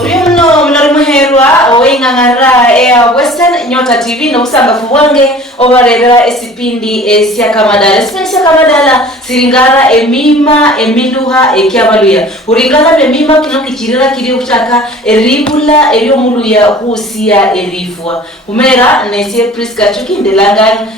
Uriuno mnarimuherwa oingangara Western Nyota TV no usanga fuwange obarera esipindi esiyakamadala siyakamadala siringara emima emiluha ekyabaluya uringara emima kino kichirira kiri kutaka eribula eryomuluya kusia erifwa umera nesie Priska chuki ndelanga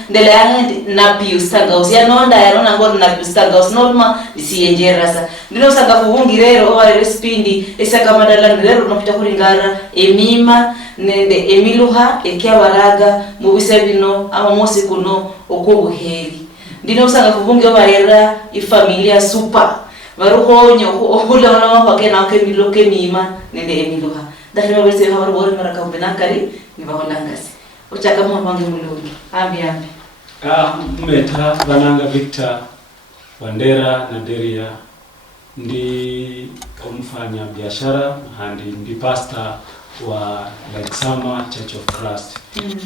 na piustanga usianonda yarona ngoro na piustanga norma disiyenjerasa ndino usanga fuwungirero obarera esipindi esiyakamadala ndero nopita kuringara emima nende emiluha ekyabaraga mu bisebino abamosi kuno okobuheri ndino usanga kubunge barera ifamilia super baruhonyo ohulana mapakena kemiloke mima nende emiluha ndahira bese habar bore maraka benakari nibaholangasi uchaka mwange mulungi ambi meta bananga Victor Wandera na Deria ndi omfanya biashara handi ndi pastor wa Laiksama Church of Christ.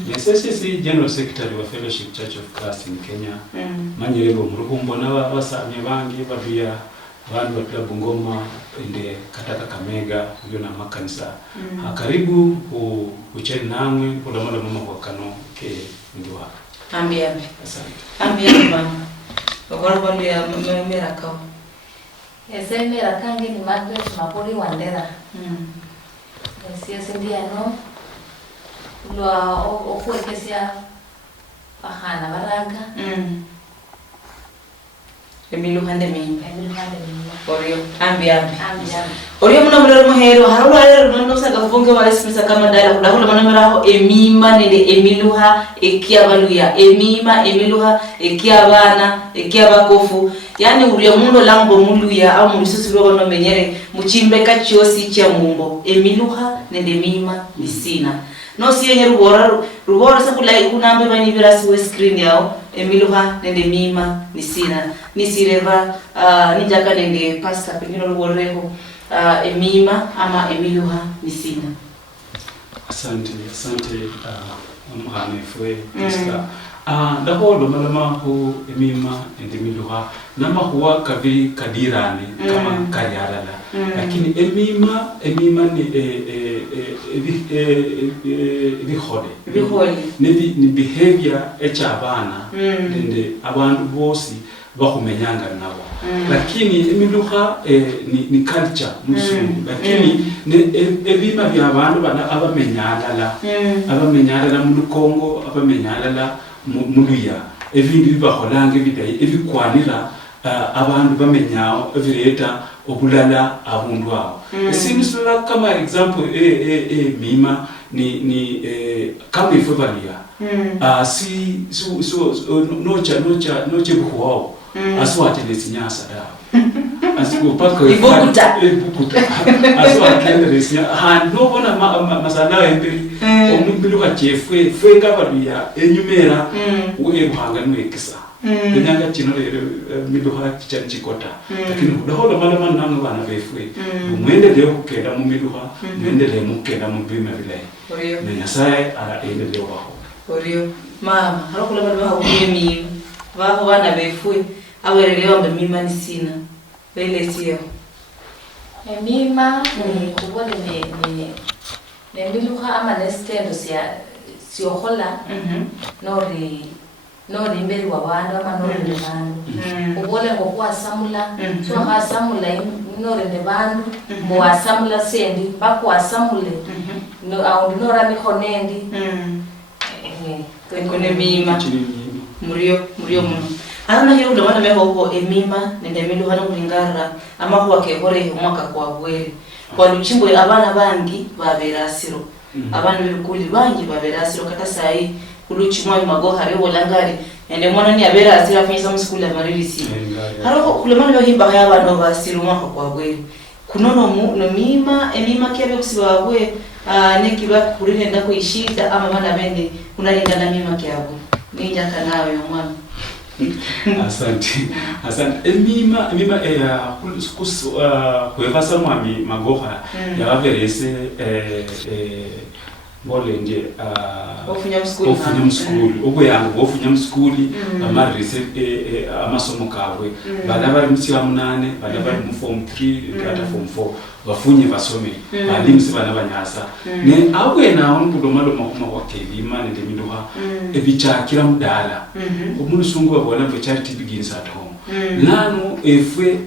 Nesesi General Secretary wa Fellowship Church of Christ in Kenya. Manyerebo muruhumbo na basamye bangi babia bantu batla Bungoma inde kataka Kamega ndio na makanisa. Karibu ucheni namwe kulamala mama kwa kano ke ndio hapa. Ambi. Asante. Ambi bana. Bakora bali ya mera kao. Mera kangi ni Margaret Mapoli Wandera. Siya no lwa okuwekesia bahana baraga emiluhande mimi orio ambi orio muna mulero muhero harula lero no sanga kufunge wale simisa kama dala kudahula manameraho emima nende emiluha ekyabaluya emima emiluha ekyabana ekyabakofu yani urio mundo lango muluya au mulisusi rono menyere muchimbeka chiosi cha mumbo emiluha nende emima nisina no siyenye rubora sakulai kunambe bani birasi we screen yao emiluha nende mima nisina nisireva nijaka nende pasta pengine ruboreho emima ama emiluha nisina. Asante mhane fwe Priska ndaholo malama ku emima nende emiluha nama huwa kavi kadirane kama kariarala lakini emima ni bihole ni behavior echabana nende abantu bosi bakumenyanga nabo lakini emiluha ni culture musungu lakini ebima bya abantu bana abamenyana mu Kongo abamenyana muluya ebintu bibaholange bidayi ebikwanira abantu bamenyao evireta obulala abundu abo esimisula kama example mima ni kama ifobalia si noche buhwao aswate lesinyasa dawo asiko paka ibukuta aswate lesinya no bona masana empiri omubilu ka chefwe ngabalia enyumera uebuhanga nwekisa Nyanga chino lero miluha chikota lakini kudahola malama nango bana befwe mwende leo kukenda mu miluha mwende leo mukenda mu bima bilaye orio nenyasaye ara ende leo baho orio mama harokula bana baho mimi baho bana befwe awerelewa mima nisina wele sio mima ni kubole ne miluha ama nestendo sio hola nori mbeli wa bandu ama nori ne bandu ubole ngokuwa samula so ha samula nori ne bandu mo asamula sendi bako asamule no au nora mihonendi kone mima murio muno ana hiyo ndo wana meho ho emima nende milu hano kulingara ama huwa kehore umwaka kwa bwere kwa luchimbo abana bangi baberasiro abana bikuli bangi baberasiro kata sai kuluchimwa magoha rebo langari ende mwana ni abera asira fanyisa muskula marilisi haroko kulemana lo himba ya bano basiro mwaka kwa bwere kunono no mima emima kiabe kusiwa bwe nekiba kurine ndako ishida ama bana bende kunalingana mima kiabu ninja kanawe mwana. Asante emima kuevasa mwami magoha ya waverese bolenge ofunya mskuli okuyangu ofunya mskuli amarise amasomo kabwe bana bari mu 8 bana bari mu form 3 ata form 4 bafunye basome balimse bana banyasa ne akwena onkudomaloma kuma kwakebima nende minduha ebichakira mudala omuntu sungu babona ngo charity begins at home nanu efwe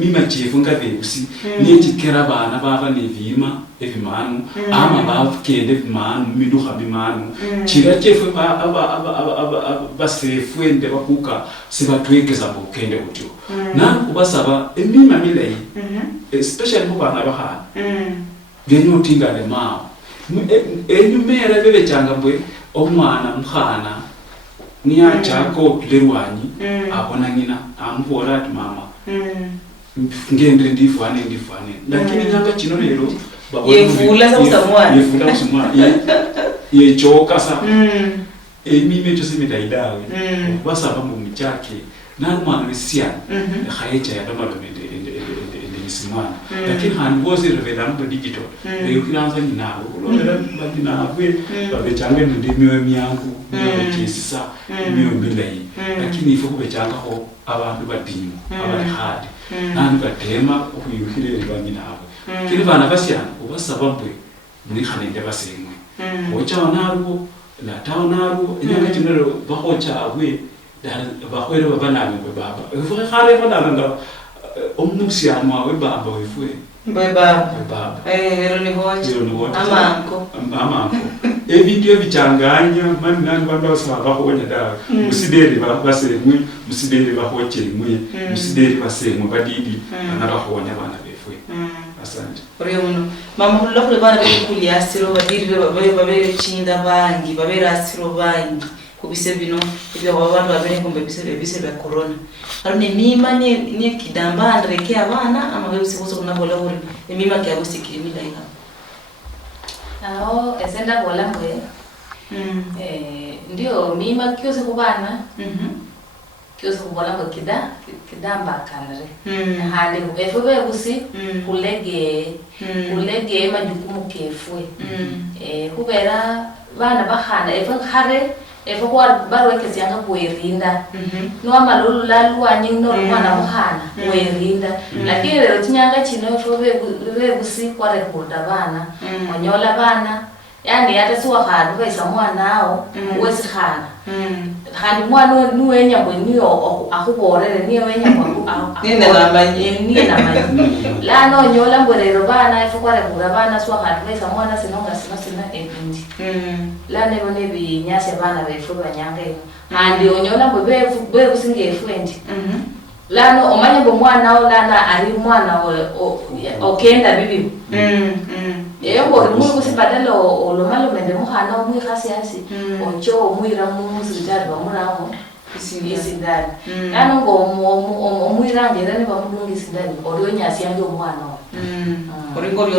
mima chifu ngabebusi nikikera bana baba nevima evimanu ama bafukende vimanu minduha bimanu chira chefwe basefwe nde bakuka sibatwekeza bukende utyo nanu kubasaba emima milayi especially ku bana bahana genyo tingale mawo enyumera bebe cyanga bwe omwana mkhana niya chako lerwanyi abona ngina ambora ati mama ngende ndifane lakini nyanga chino lero yefula usamwana yechoka sa emime cyo simidaidawe basaba mu mchake nani mwana wesia khayecha ya dama domende simwana lakini hangozi revela mbo digital yokiranza ninawo ulondera badinawe babechange ndimiwe myangu bekisisa miwe bilayi lakini ifo kubechanga ho abantu badinyo abari hadi nani batema okuyuhirere banyinawe kiri bana basyana ubasaba mbwe muri khanende basemwe ocha wanabo la tawnabo inyanga kinero bahocha abwe bahwere babanabe baba ifo khare bananga omusyano wawe baba wefwe baba roni hoje amanko evideo bichanganya mani nani bantu basaba bahonya dawe musideri basemwe musideri bahochemwe musideri basemwe badidi anabahonya bana befwe asante Oriuno mama kulokule bana bekuli asiro badiri babe chinda bangi babe rasiro bangi kubise bino ibyo abantu babere kumbe bise bya corona arone mima ni kidamba andreke abana ama bese kuso kuna bola uri mima kya busikiri midaika aho esenda bola mwe ndio mima kyose kubana kyose kubola ngo kidamba kanare hande efwe busi kulege majukumu kefwe kubera bana bahana efwe khare efo kwa barweke zyanga kuerinda no amalulu lalwanyi no mwana muhana kuerinda lakini lero tinyanga chino efo bebusi kwa rekorda bana onyola bana yani hata siwa khadu baisa mwana nao wesi khana khandi mwana nuwenya bweniyo akuborere niyo wenya kwa niye namanyi la no nyola mbwerero bana efo kwa rekorda bana siwa khadu baisa mwana sinonga sina ebindi la nebo nebinyase bana befu banyange handi onyola bwe businge fwendi lano omanye bo mwana olana ari mwana okenda bibi yebo muri kusibadalo olomalo mende muhana omwi khasiasi oncho omwira mu sitari bamuraho isindani lano ngo omwira ngera ne bamudungi sindani oriyo nyasi yange omwana oringori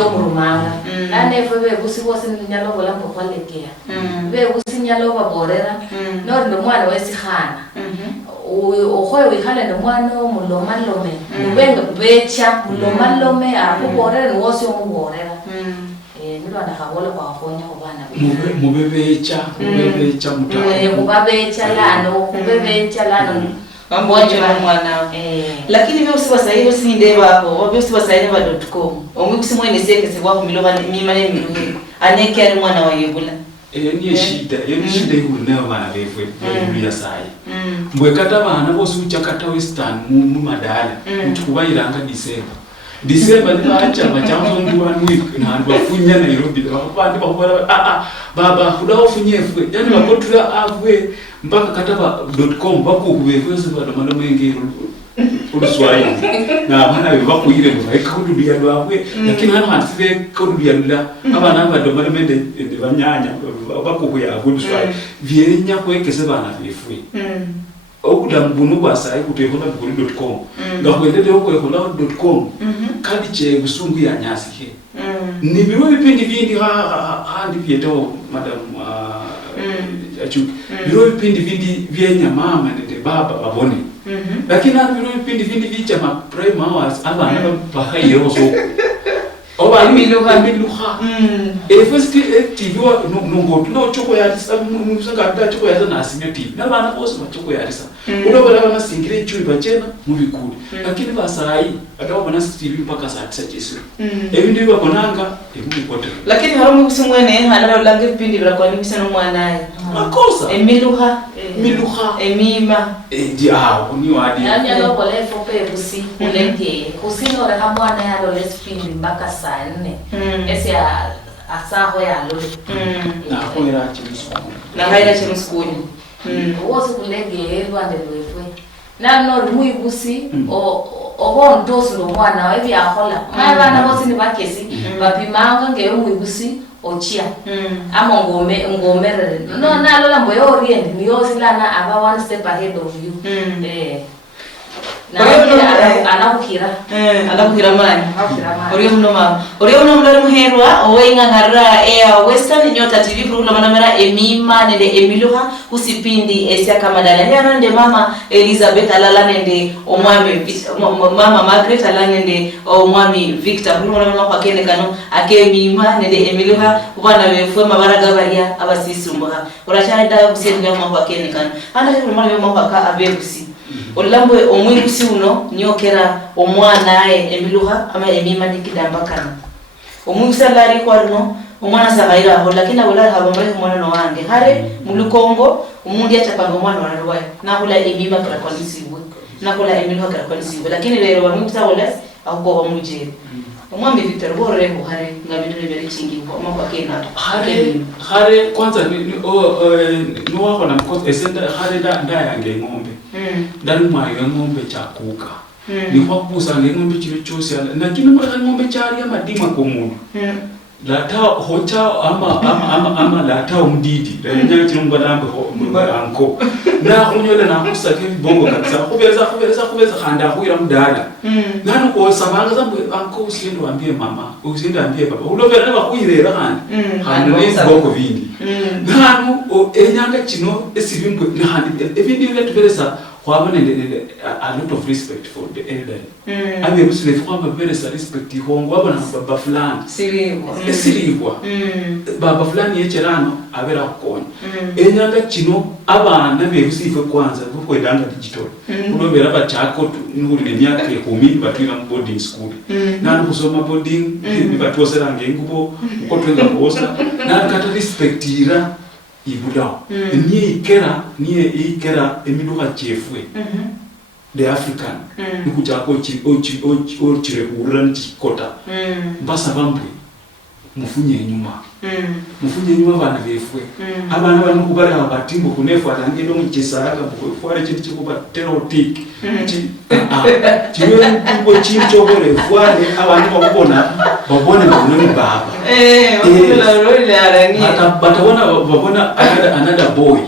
omurumanga lane fwe busi bose nyalo bola mpokwalekea busi nyalo baborera nori no mwana wesikhana ukhoye wikhale nomwana omulomalome ubenga kubecha mulomalome akuborere niwosi omuborera nilwana khabole kwakhonya kubana mubebecha mutaka kubebecha lano Mamboje mwana lakini byo sibasayibo sinde babo byo sibasayibo ba.com omwe kusimwene sekese kwa kumiloba mima nemiluhe aneke ari mwana wa yebula niye shida ihulu nayo bana befwe bya sai mbwekata bana bose uchakata western mu madala kubayiranga December ni bacha bachamzo ndi 1 week na bafunya Nairobi bakubandi bakubara baba kudaofunyefwe yani bakotula avwe mpaka kataba.com bakubefwese badomano mengero uluswayi na bana bakuyire bakudubya lwabwe lakini hano hansibe kudubya la abana badomano mende banyanya bakubuya uluswayi vyenya kwekese bana befwe okudambunu basaye kutehola buri.com ngakwendele okwehola.com kadi che busungu ya nyasi he ni biro bipindi vindi handi vyeto madam achu biro bipindi vindi vyenya mama nende baba babone lakini biro bipindi vindi vicha ma prime hours abana bahaye oso oba emiluha first TV wa no choko yarisa musanga ata choko yarisa na asinye TV nabana bose bachoko yarisa ulobera bana singire chui bachena mubikuri lakini basai atabona TV mpaka saa 9 Jesu ebi ndi babonanga ebukote lakini haramu kusumwene hanalo lange pindi brakwa nibisa no mwanaye makosa emiluha emima ndi aho ni wadi yani alobole fope busi ulenge usinore hamwana yalo lespindi mpaka saa 4 ese asaho yalo na koera chimusu na haira chimuskuni wose kulenge rwande lwefwe na no muibusi o ndosi no mwana ebi ahola mabana bose ni bakesi bapimanga ngero muibusi ochia ama ngomerere no nalola mboyo orient ni yosilana aba one step ahead of you na anakukira mani Oriyo mno mdari muherwa owenga ngara Western Nyota TV kurula manamera emima nende emiluha usipindi Esiaka Madala nyano nende mama Elizabeth alala nende mama Margaret alala nende omwami Victor kurula manamera kwa kene kano ake emima nende emiluha kubana wefwe mabaraga baria abasisumbuha urachana dawa kusienga kwa kene kano anda kurula manamera kwa ka abebusi olambwe omwikusi uno nyokera omwana aye emiluha ama emima nikidambakana omwikusi alari kwarno omwana sagaira aho lakini abola habombaye omwana no wange hare mulukongo umundi achapanga omwana wanarwaye nakula emima kala kwanisibwe nakula emiluha kala kwanisibwe lakini lero bamwikusa olas ahubwo bamujere omwami Victor boreho hare ngabindule bere chingi kwa mama kena hare kwanza ni wako na mkosa esenda hare da yange ngombe ndari mwayo ngombe chakuka ni kwa kusa ngombe chiro chose lakini mwa ngombe chari amadima ko muntu lata hocha ama lata umdidi nyanya chirumba nambe ho anko na kunyola na kusa ke bongo kabisa kubeza khanda kuira mdala nanu ko sabanga zambe anko usiende waambie mama usiende ambie baba ulobera bakuirera kandi hano bongo vingi nanu enyanga chino esibimbo nahandi ebindi bituberesa kwabone a lot of respect for the elder abe musule kwaba beresa respect hongo abona baba fulani siribwa baba fulani yecherano abera kukonya enyanga chino abana bebusife kwanza kukwedanga digital kulobera bachako nuri nemyaka 10 batwira mu boarding school nanu kusoma boarding batosera ngengubo uko twenga bosa na kata respectira ibudao niye ikera emiluha chefwe the African nikuchako chire uran chikota mbasa bambwe mufunye nyuma bana befwe abana bano kubara abatimbo kunefu atangendo mchesaka bufware chintu chikuba terotic chiwe kubo chinchobore fware abantu babone ngone baba la role arani babona another boy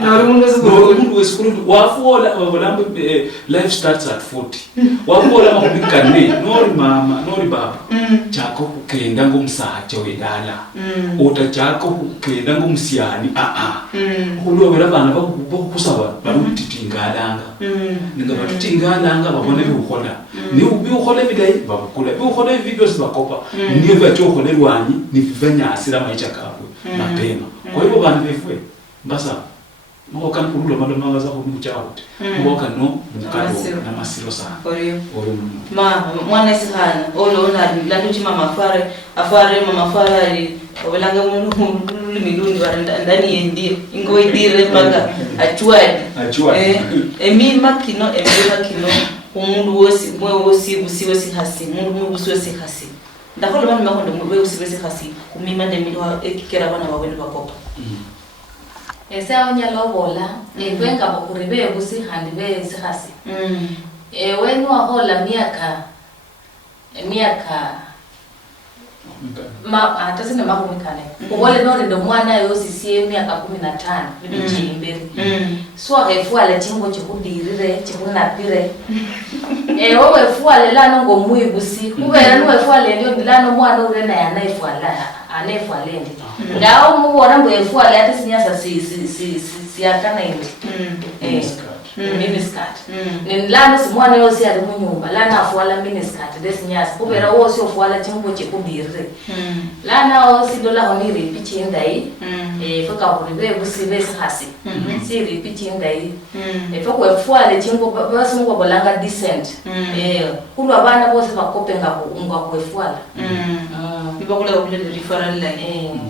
no school wafola babolambe life starts at 40 wafola makubikane nori mama nori baba chako kukenda ngomsacha wedala ota chako kukenda ngomsiani ulobera bana bakusaba barutitingalanga ninga batutingalanga babone bukhola ni ubukhola bidai babukula bukhola videos bakopa niye bachokhola lwanyi nivanyasira maicha kabwe mapema kwa hivyo bana befwe mbasa mwoka kurula madoma za kumchaut mwoka no mukado na masiro sana oriyo mwana sihana olona landuchi mama fare ali obelanga umuntu miluni ndani yendi ingoidire mpaka achwadi emima kino umuntu wose busiwe sihasi umuntu busiwe sihasi ndakhola bana makondo mube usiwe sihasi kumima ndemilwa ekikera bana babweni bakopa esa onyalobola ekwenga bakuribe busi handi be sihasi wenu ahola miaka hata sina makumikane ubole nori ndo mwana yosi sie miaka 15 bibichi imbere so akefuale chingo chikudirire chikunapire wowe fuale lano ngo muibusi kubera no fuale ndio ndilano mwana urena anefuale ndi ngao mubona mbo efuale ati sinyasa si akana indi miniskirt nilano simwana yose ari munyumba lana afuala miniskirt desinyas kubera wose ofuala chingo chekubirire lana osi dola honiri pichindai foka kuribe busibe hasi siri pichindai foka efuala chingo basi ngo bolanga decent kulwa bana bose bakopenga ngwa kwefuala biba kule kule referral line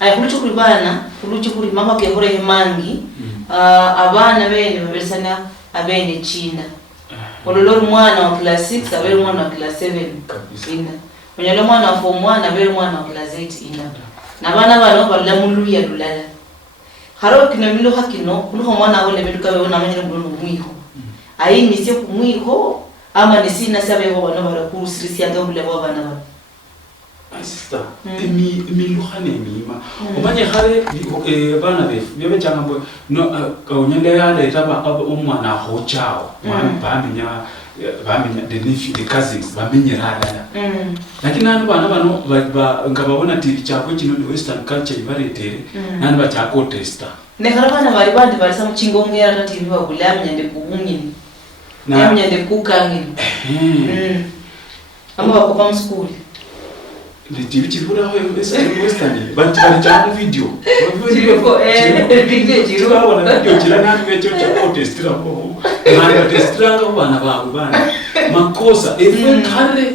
ay kulucho kuli bana kulucho kuli mama ke hore hemangi abana bene baberesana abene China ololo mwana wa class 6 abere mwana wa class 7 ina onyalo mwana wa form 1 abere mwana wa class 8 ina na bana bano balla muluya lulala haro kino milo hakino kuluho mwana wole beduka we ona manyene mbuno mwiho ayi nisye kumwiho ama nisina sabe bo bana bara kurusirisi anga bule bo bana bana sister emi lohane mima omanye khale bana befu bebe changambo no onyele ya leta ba omwana ho chao bamenya the nephew the cousins bamenyera dala lakini nanu bana bano ngababona TV chako kino ni western culture ibaretere nanu bachako tester ne kharabana bari bandi bari samu chingongera na TV bagulamya nyande kubunyini na nyande kukangini amba bakopa mskuli le TV chibura ho western bari chako video video chiro wana video chira na video chako tester ko mara tester nga bana bana makosa even kare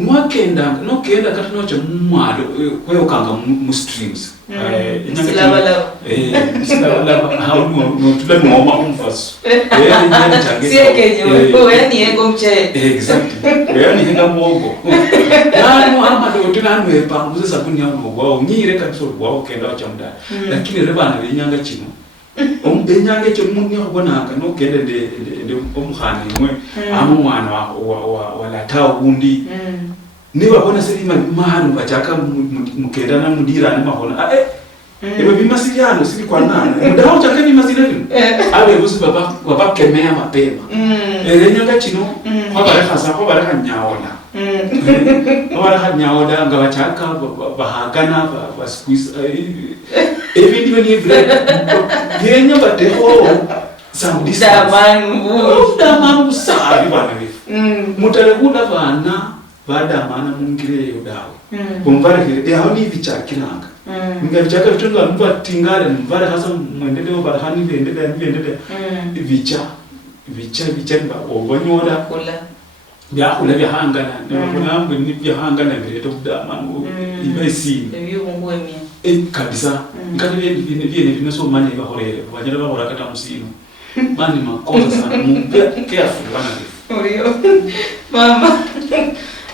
mwakenda nokenda kati noche mwalo kweyo kanga mu streams silaba how no tula ngoma umfaso nyane change siyekenyo yani yego mche exactly yani hinga mogo nanu amado tunanu epanguze sabuni yangu wao nyire kabisa wao kenda chamda lakini rebana lenyanga chino ombenyanga cyo munye kubonanga no kende de omkhani mwe amumwana wa latao undi niba bona serima mahanu bachaka mukenda na mudira na mahona ebe bimasiliano sili kwa nana mudao chaka bimasiliano abe busi baba kemea mapema lenyanga chino kwa baraka nyaona Wala nyaoda ngawachaka bahagana basqueeze even ni vile yenya bateho some distance daman sabi bana mutarekunda bana badamana mungire yodawe kumvara kile haoni bichakiranga ngabachaka bitunga mva tingale mvara hasa mwendele barahani bendele bicha obonyoda kola byakula byahangana nabonamwe nibyahangana bireto kudamana ibesi ebiyo ngwemye kabisa ngati bine binaso manye bahorere banyara bahora kata musino mani makosa sana mupya careful bana uriyo mama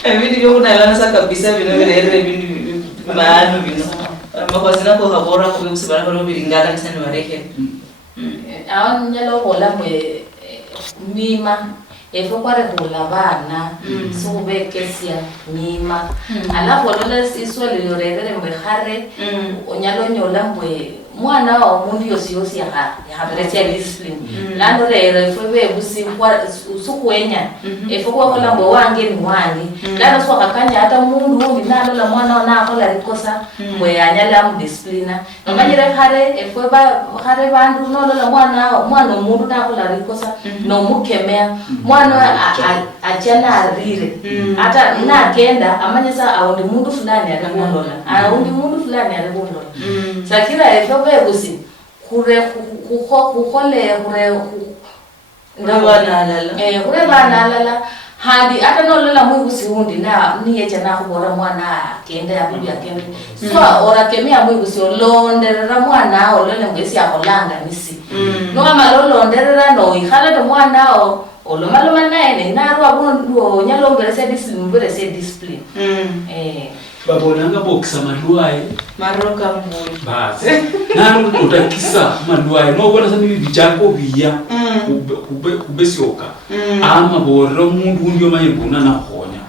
ebindi byo kunalana saka kabisa bino birere bindi maano bino makwazina ko habora ko usibara ko biringana kisani bareke awan nyalo bola mwe mima efo kware hula bana so bekesia mima alafu lola iswa lorere mbehare onyalo nyola mbwe mwana wa mundu yosi ya haberetia discipline lando rere fo be busi kwa usukwenya efo kwa kola mbwe wange ni wange lando so kakanya hata mundu hundi nalo la mwana na kola rikosa mbwe anyala mu discipline nganyire hare efo ba hare bandu nolo la mwana mundu na kola rikosa no mukemea mwana achana arire hata nakenda amanyesa aundi mundu fulani alikondola aundi mundu fulani alikondola sakira efo bebusi kure kukhole kure bana hadi hata nolola mwibusi hundi na niyecha na kubora mwana kenda ya bibi akende so ora kemia mwibusi olonderera mwana olole ngesi akolanga nisi no amalolonderera no ikhala to mwana olomalo naye naro abundo nyalo ngere discipline babonanga bokisa maluaye maroka mbuli basi nanu utakisa maluaye no bona sami bijako biya kubesioka ama borro mundu ndio mayebuna na honya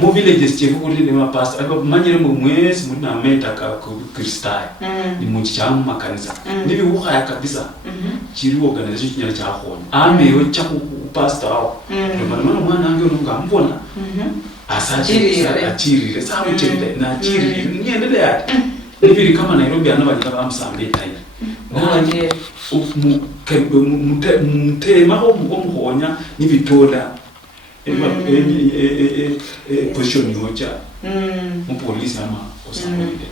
mu villages chefu kuli le mapasta aba manyere mu mwezi mu na meta ka kristai ni mu chamu makanisa nibi ukhaya kabisa chiri organization nyala cha honya amewe chaku pastor wao ndio mwana wangu ngambona achirire sawe chende na achirire niendelea nibiri kama Nairobi anabanyika amsambe tayi Ndiye. Mutema omhonya nibitola. Position yocha. Police ama osakwende.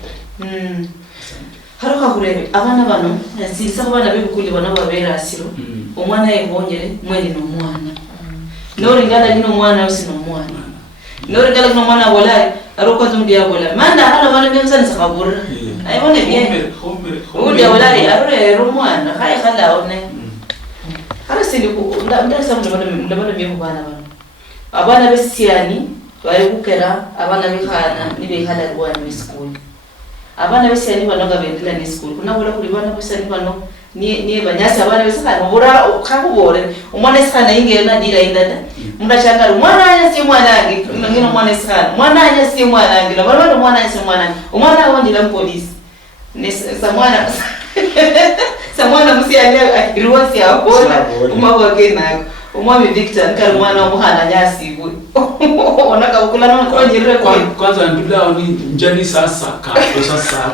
Haruka kurebe abana bano sisa abana bibukuli bana babera asiro omwana yebonyere mweli no mwana nori ngala lino mwana usino mwana nori ngala lino mwana bolai aruko tumdia bola manda hala bana bemsa nsakabura ayibone bien udi bolai arure ro mwana kai khala one harasili ku ndasa mndabana byo bana bano abana besiani bari kukera abana bihana nibe hala rwa ni school abana bese ni banoga bendela ni school kuna bola kuli bana bese ni bano ni banyasa abana bese kana bora kakubore umwana sana ingena dira indada mundachanga umwana anya si mwana wangi ngino umwana sana mwana anya si mwana wangi na bana umwana anya si mwana umwana wandi la police ni samwana samwana musiale akiruwa si abona umaba kenako umwami Victor nkari mwana omuhana nyasi bwe onaka ukulana ko nyire kwanza ndulao ni njani sasa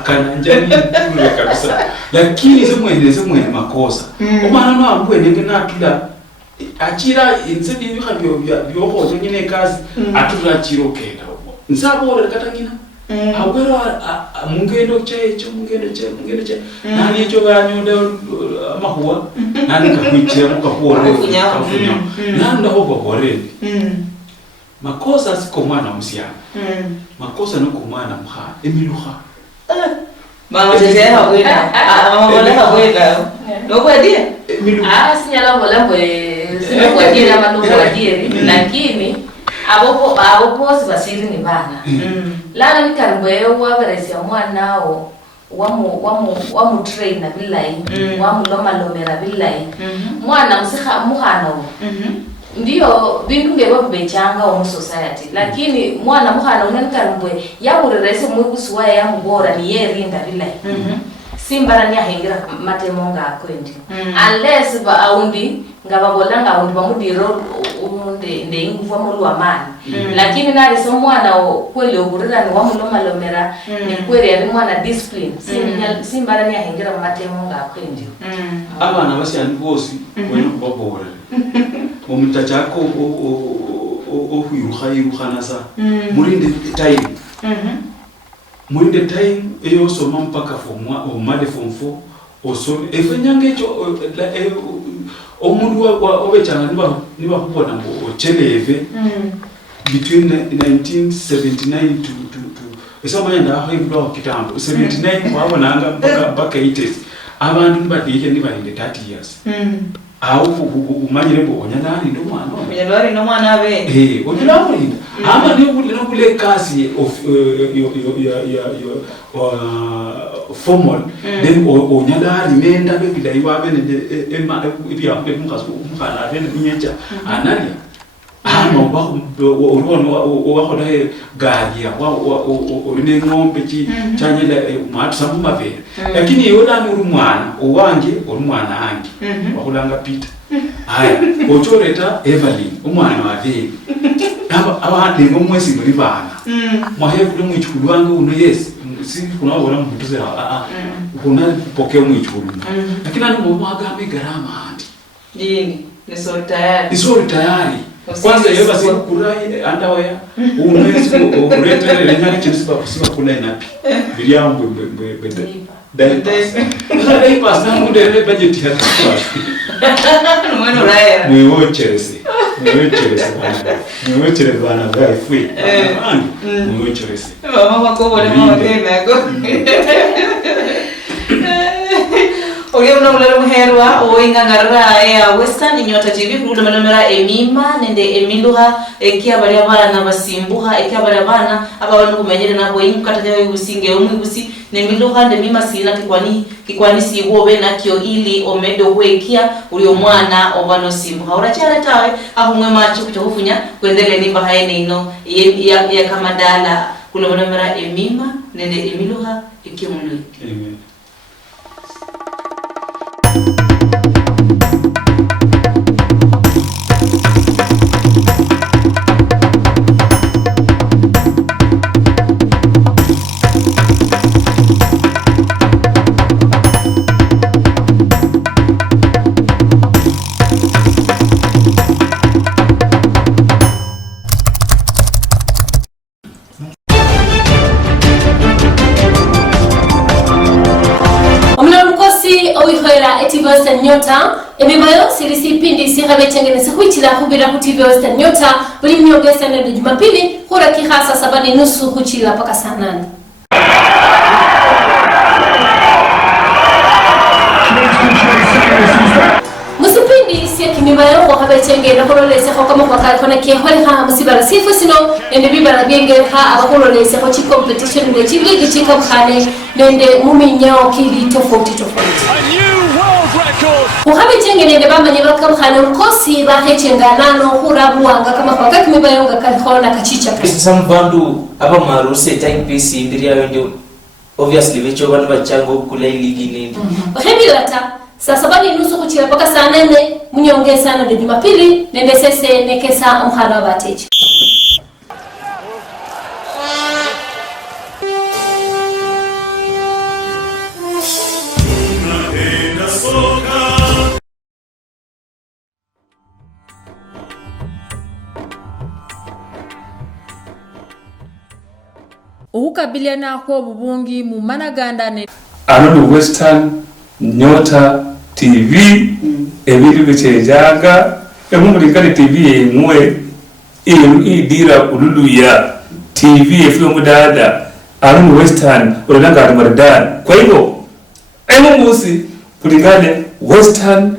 kana njani ndule kabisa lakini semwe makosa omwana no ambwe nenge natula achira inzidi bikabyo byoho nyine kazi atula chiro kenda nsabo rekatangina awero mungendo checho nani echo banyonde amahuwa nani kakwichira mukapore kafunya nani ndaho bobore makosa siko mwana musiana makosa no kumwana mha emiluha mama tezera wena mama bola habwela nokwadia sinyala bola bwe sinokwadia manokwadia lakini abo posi basiri ni bana lana nikaribwe waberesia mwana wamu train na billahi wamu lomera billahi mwana musika muhana ndiyo bintu ngebo bechanga mu society lakini mwana muhana unanikaribwe yaburerese mwigusuwa yamubora ni yerinda billahi simbara ni ahingira matemonga akwendi unless ba aundi ngababola ngaundi bamudiro nde inguva muri wamani lakini nari so mwana kweli oburira ni wamulomera ni kweli ari mwana discipline simbara ni ahingira matemonga akwendi abana basiyani bose wena kubabora omutachako okuyukhana sa murinde time murinde time eyo soma mpaka form 1 o made form 4 oso efenyange cho omundu obechanga niba kubona ngo ocheleve between 1979 to esomanya ndahayibwa kitambo 79 wabonanga mpaka 80s abantu nibadike nibalinde 30 years umanyire ngo onyana ndo mwana onyana ndo mwana abe onyana mulinda ama niyo kule kasi of formal then onyana limenda bebida iwabe ne ebya mukazo umukana then nyecha analia ama wakhoda galia oline ngombe chi chanyela matu samu mavere lakini yola ni umwana owange umwana ange wakulanga Peter haya otoreta Evelyn umwana wavere abandi ngomwesi muri bana mwahe kuli mwichukulu wange uno yes si kunabona mutuzera kuna pokea mwichukulu lakini ani mwagambe garama andi dini ni so tayari kwanza yeba sikurai andawaya umwezi oretele lenyani chisiba kusiba kula inapi biliambo daipas na mudere budget ya kwa mweno raya mwiwocherese bana vai fui mwiwocherese mama wako wale mama tena go Oye unamulero muherwa oingangarra ya Western Nyota TV kuruda manomera emima nende emiluha ekia bali abana basimbuha ekia bali abana abantu kumenyere nabo inkataje usinge umwigusi nemiluha nde mima sina kikwani siwobe nakyo ili omedo kwekia uli omwana obano simbuha urachara tawe ahumwe macho kutokufunya kwendele nimba haene ino ya kamadala kuruda manomera emima nende emiluha ekimulu amen. TV Western Nyota emibayo sirisipindi sirabe chengene sikuitila kubira ku TV Western Nyota buli mnyogesa na Jumapili hura kihasa 7:30 kuchila paka saa 8. Musipindi siya kimibayo ko habe chengene kololese ko kama kwa kala ke holi ha musibara sifu sino ende bibara benge ha abakololese ko chi competition ne chi league chi kamkhane nende muminyao kili tofauti. Uhabe chengene de bamba nyeba kamkhane ukosi ba hechenganano hurabuanga kama kwa kimibayo ngakakona kachicha some bandu aba maruse time piece indiria wende obviously vecho bana bachango kula ligi nini Hebilata sasa 7:30 kuchira paka saa 8 munyonge sana de Jumapili nende sese nekesa mkhana bateje. Ukabiliana kwa bubungi mu managanda ne Anono Western Nyota TV ebiri bichejaga emulikane TV emwe idira ululuya TV efyo mudada Anono Western olanga mardan kwa hivyo emusi kulingane Western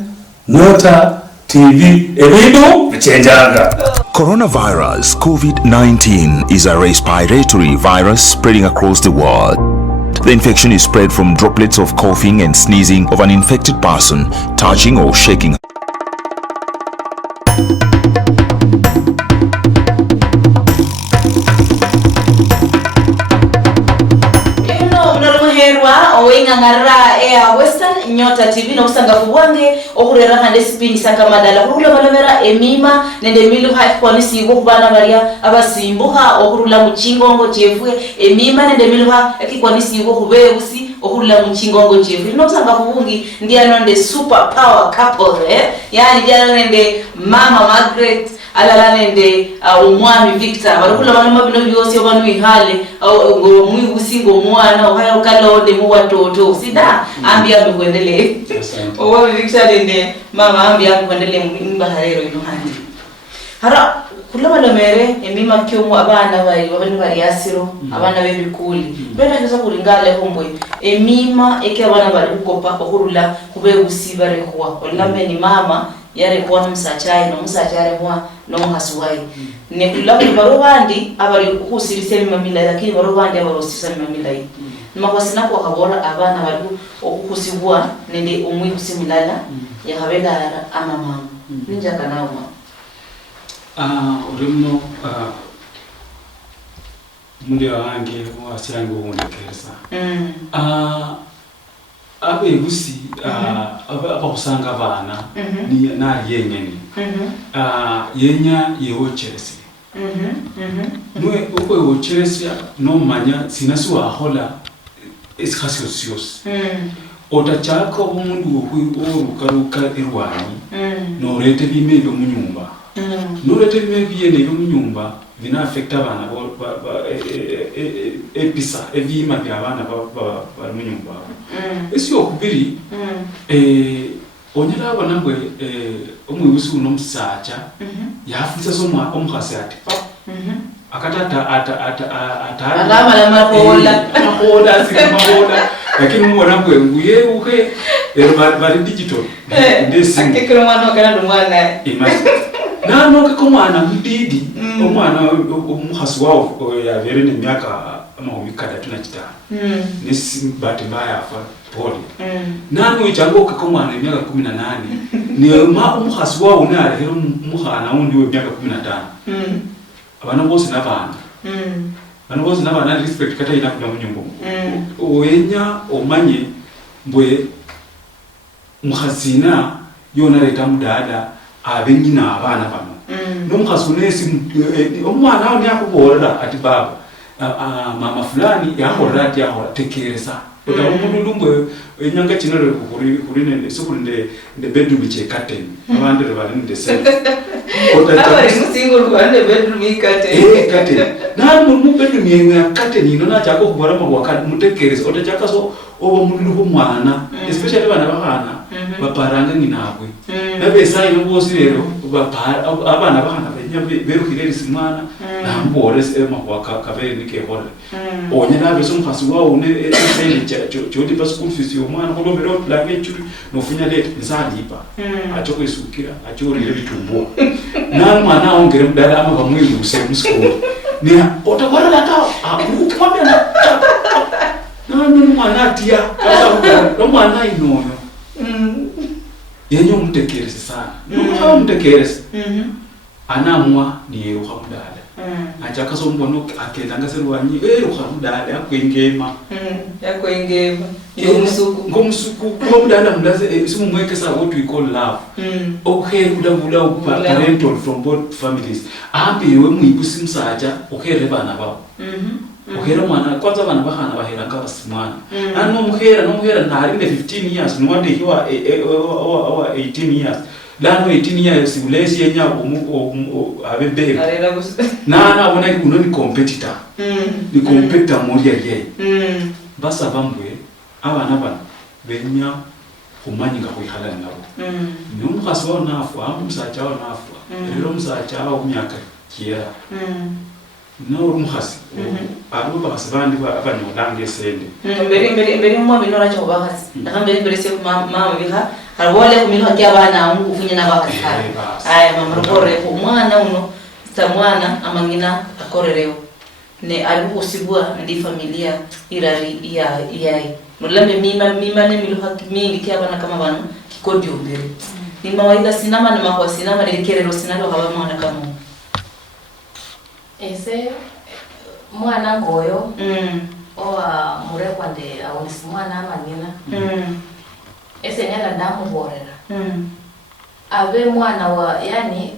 Nyota TV ebidu bichejaga. Coronavirus COVID-19 is a respiratory virus spreading across the world. The infection is spread from droplets of coughing and sneezing of an infected person, touching or shaking. Oingangara Western Nyota TV no usangafu wange okurera hande spindi saka madala kurula balamera emima nende milu hafi polisi bana baria abasimbuha okurula muchingongo chefwe emima nende milu hafi polisi kubebusi okurula muchingongo chefwe no usangafu wange ndiano nde super power couple yani ndiano nende mama Margaret alala nende umwami Victor barukula bana bino byose abantu ihale ngo mwibusingo mwana ohayo kalode mu watoto sida ambia bikuendelee owa Victor nende mama ambia bikuendelee mbaharero ino handi hara kula balomere emima kyomu abana bari asiro abana bebikuli bena nza kuringale hombwe emima eke abana bari kukopa okurula kubegusi bare kwa olambe ni mama yare kwa msachai no msachare kwa no hasuwai ne kulaba baro bandi abari kusirise mamila lakini baro bandi abaro sisa mamila yi makwasina kwa kabora abana badu okukusibwa nende umwi kusimilala ya habela ama mama ninja kanawa urimo mundi wange wasirango wonekeza abe gusi aba kusanga abana ni na yenyeni yenya yewocherese nwe uko yewocherese no manya sinasi wa hola eskhasios otachaka umuntu orukaruka irwani no rete bimebe mu nyumba no rete bimebe mu nyumba vina affecta abana episa evima bya abana ba mu nyumba esi okubiri onyala abana ngwe omwibusi uno msacha yafuza somwa omkhasi ati akatata ata alama la mahola sikamahola lakini mwana ngwe nguye uke bari digital ndesi akekero mwana kana mwana nano ko mwana mdidi omwana omkhasi wawo yavere ne myaka amawikada tunachita nisi bati mbaya afa pole nano ichango ko mwana myaka 18 ni omkhasi wawo na rero mukhana undi we myaka 15 abana bose nabana bana bose nabana respect kata ina kunya munyumbo oyenya omanye mbwe mukhasina yona leta mudada abenyina abana bano nomukhasunesi omwana ali akubora ati baba mama fulani yakora ati yakora tekereza otamuntu lumbwe enyanga chinero kuri nende sokulinde the bedroom che curtain abandi bali nende set abari musingo rwande bedroom curtain na mu bedroom yenga curtain ino na chako kubara mabwaka mutekereza otachaka so oba mululu mwana especially bana bahana baparanga nginabwe nabe sai ngosi lero abana bahana beruhire simwana nambore mahwaka kabere nikehore onye nabe somfasi wawo ne esele jodi pa school fees yo mwana ko lobero la ngechuri no funya lete nzalipa acho kwisukira acho rire bitumbo na mwana ongere mdada ama bamwiru mu school ni otakwara lata ukwambia na mwana tia no mwana inono yenye umtekerese sana no umtekerese anamwa ni uhamudala achaka so mbono akenda ngaserwanyi uhamudala yakwengema ngomsuku kumudala mlaze simumweke sa what we call love okay kudabula parental from both families ambe we muyibusi msaja okay rebana babo uhera mwana kwanza bana bahana bahera ngabasimwana no muhera ntari 15 years no wande hiwa 18 years lano 18 years ulesi yenya abebebe na bona kuno ni competitor ni competitor muri yeye basa bambwe abana benya kumanyinga kuyihala nabo numukasi wa nafu amusacha wa nafu rero musacha wa kumyaka kiera no umuhasi abo basabandi abanyolange sende mbere mwa binora cyo bahasi ndakambere se mama biha arwole kumino cyabana ufunya nabakasi aya mama rokore umwana uno tamwana amangina akorerewo ne alubusibwa ndi familia irari iya mulambe mima ne miluha mingi cyabana kama bana kikodi umbere ni mawaida sinama na makwa sinama nilikerero sinalo haba mwana kama ese mwana ngoyo owa murekwa nde awonisi mwana amanyina ese nyala ndamuborera abe mwana wa yani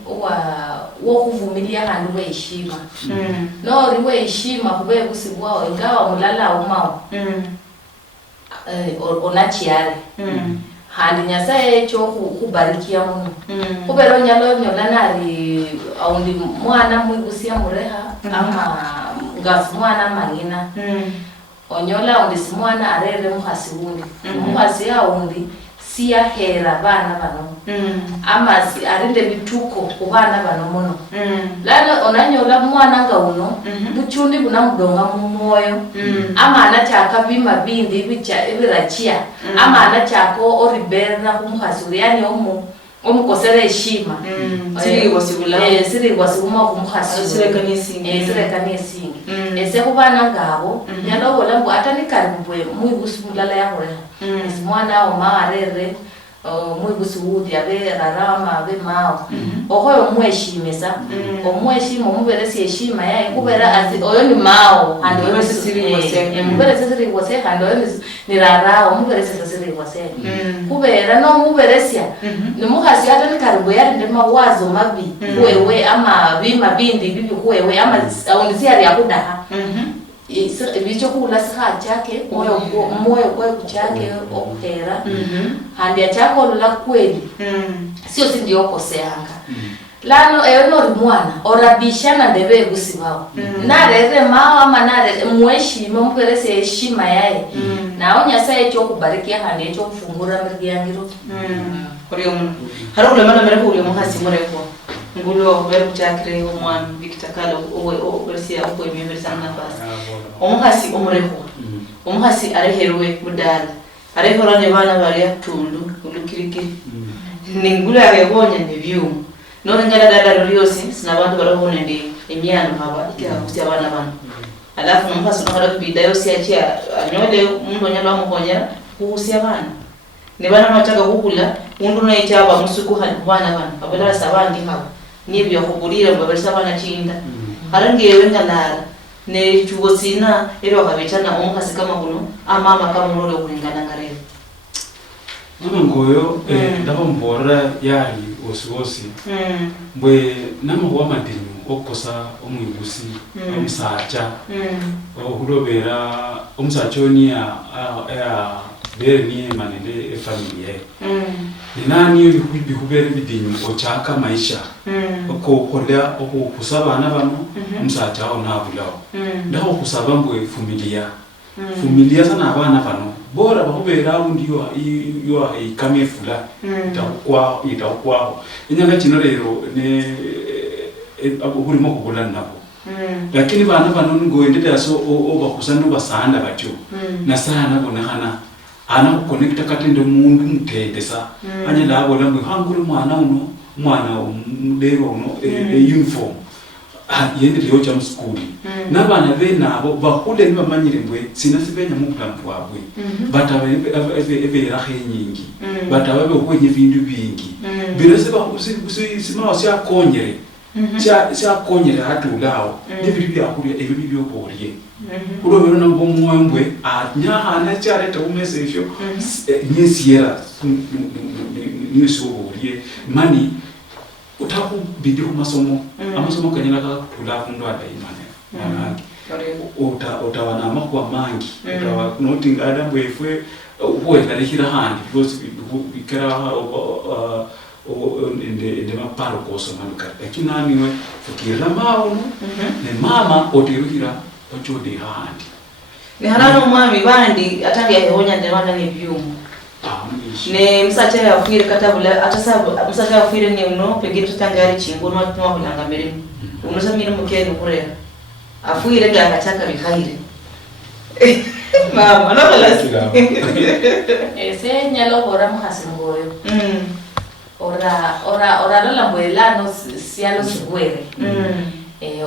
wo kuvumilia kandi we heshima no riwe heshima kube kusibwao ingawa mulala umao onachiale handi nyasaye cyo kubarikia muno kubero nyalo nyolanari aundi mwana mwigusia mureha ama ngas mwana mangina onyola undi simwana arere muhasi wundi muhasi aundi siya hera bana bano ama arinde bituko kubana bano muno lana onanyola mwana nga uno buchundi buna mudonga mu moyo ama anachaka bima bindi bicha ibirachia ama anachako oriberna kumuhasi yani omukosere heshima siri wasibuma kumuhasi sirekanisi ese kubana ngabo nyalobola ngo atani karibwe muyibusi mulala yahoreha mwana o marere muyibusi wudi abe rarama abe mao ohoyo mweshimesa omweshimo muberesi heshima yae kubera ati oyo ni mao handi oyo siri wase muberesi siri wase handi oyo ni rarao muberesi siri wase kubera no muberesia numuhasi atani karibwe yari ndema wazo mabi wewe ama bima bindi bibi wewe ama aunizia ya kudaha bicho kula saha chake moyo kwa kuchake okera handi achako la kweli sio sindio koseanga lano eyo mwana orabishana ndebe gusibao narere mawa ama narere mweshima muperese heshima yae naonya saye cyo kubarikia handi cyo kufungura miryango kuriyo harule mana mere kuriyo muhasi mureko ngulo beru chakre umwan bikitakalo o bersia ko yemere sana basi omuhasi omureko omuhasi areherwe mudala arehoranye bana bari yatundu ulukiriki ningulo yarebonye nebyumu none ngala dada ryosi sinabantu barabone ndi emyano haba ikya bana bana alafu omuhasi no hada bida yosi achia anyole mundu nyalo amukonya kuhusia bana ne bana mataka kukula mundu no ichaba musuku bana abadala sabandi haba nibyo kuburira babarisa bana chinda harangewe ngala ne chugosina ero kabetana omuhasi kama kuno amama kama murole kulingana ngare mama ngoyo ndaba mbora yali osiwosi bwe namawa madini okosa omwibusi omusacha okulobera omusacha oni ya bere ni manende efamilie nani bihubere bidinyu ochaka maisha okokolea okusaba na bano omusacha ona abulawo ndaho kusaba mbwe familia sana abana bano bora bakube round yo ikame fula itaukwa inyanga kino lero ne abukulimo kugula nabo lakini bana bano ngoendera so obakusana basanda batyo nasana bonahana ana connecta katende mundu mutendesa anye labona mwe hanguru mwana umudero uno uniform yende lyo cha mskuli nabana benabo bakude nibamanyire mbwe sinasibenya mu kulampu wabwe batabe ebe rahe nyingi batabe okwenye bintu bingi birase bakusima wasakonyere konyere hatulawo n'ibiri byakurya ebibi byoboriye kulo bero nambo mwembwe anyahana cyareta umesesho nyesiera nyesuboriye mani utakubidi kumasomo amasomo kanyana kakutula kundo adaimane manaki utawana amakwa mangi utawa noting adam wefwe uwenda lehira handi because bikara ende maparo koso manuka lakini aniwe fikira mawo ne mama otiruhira ochode handi ne harano mwami bandi atangia yehonya ndemana ne byumu ne msacha yafire katabula atasabu msacha yafire ne uno pengine tutangari chingo no atuma kulanga mbere uno samira mukene kurera afuire ganga chaka bikaire mama no balasi ese nyalo hora muhasingoyo ora la mbuelano sialo sigwere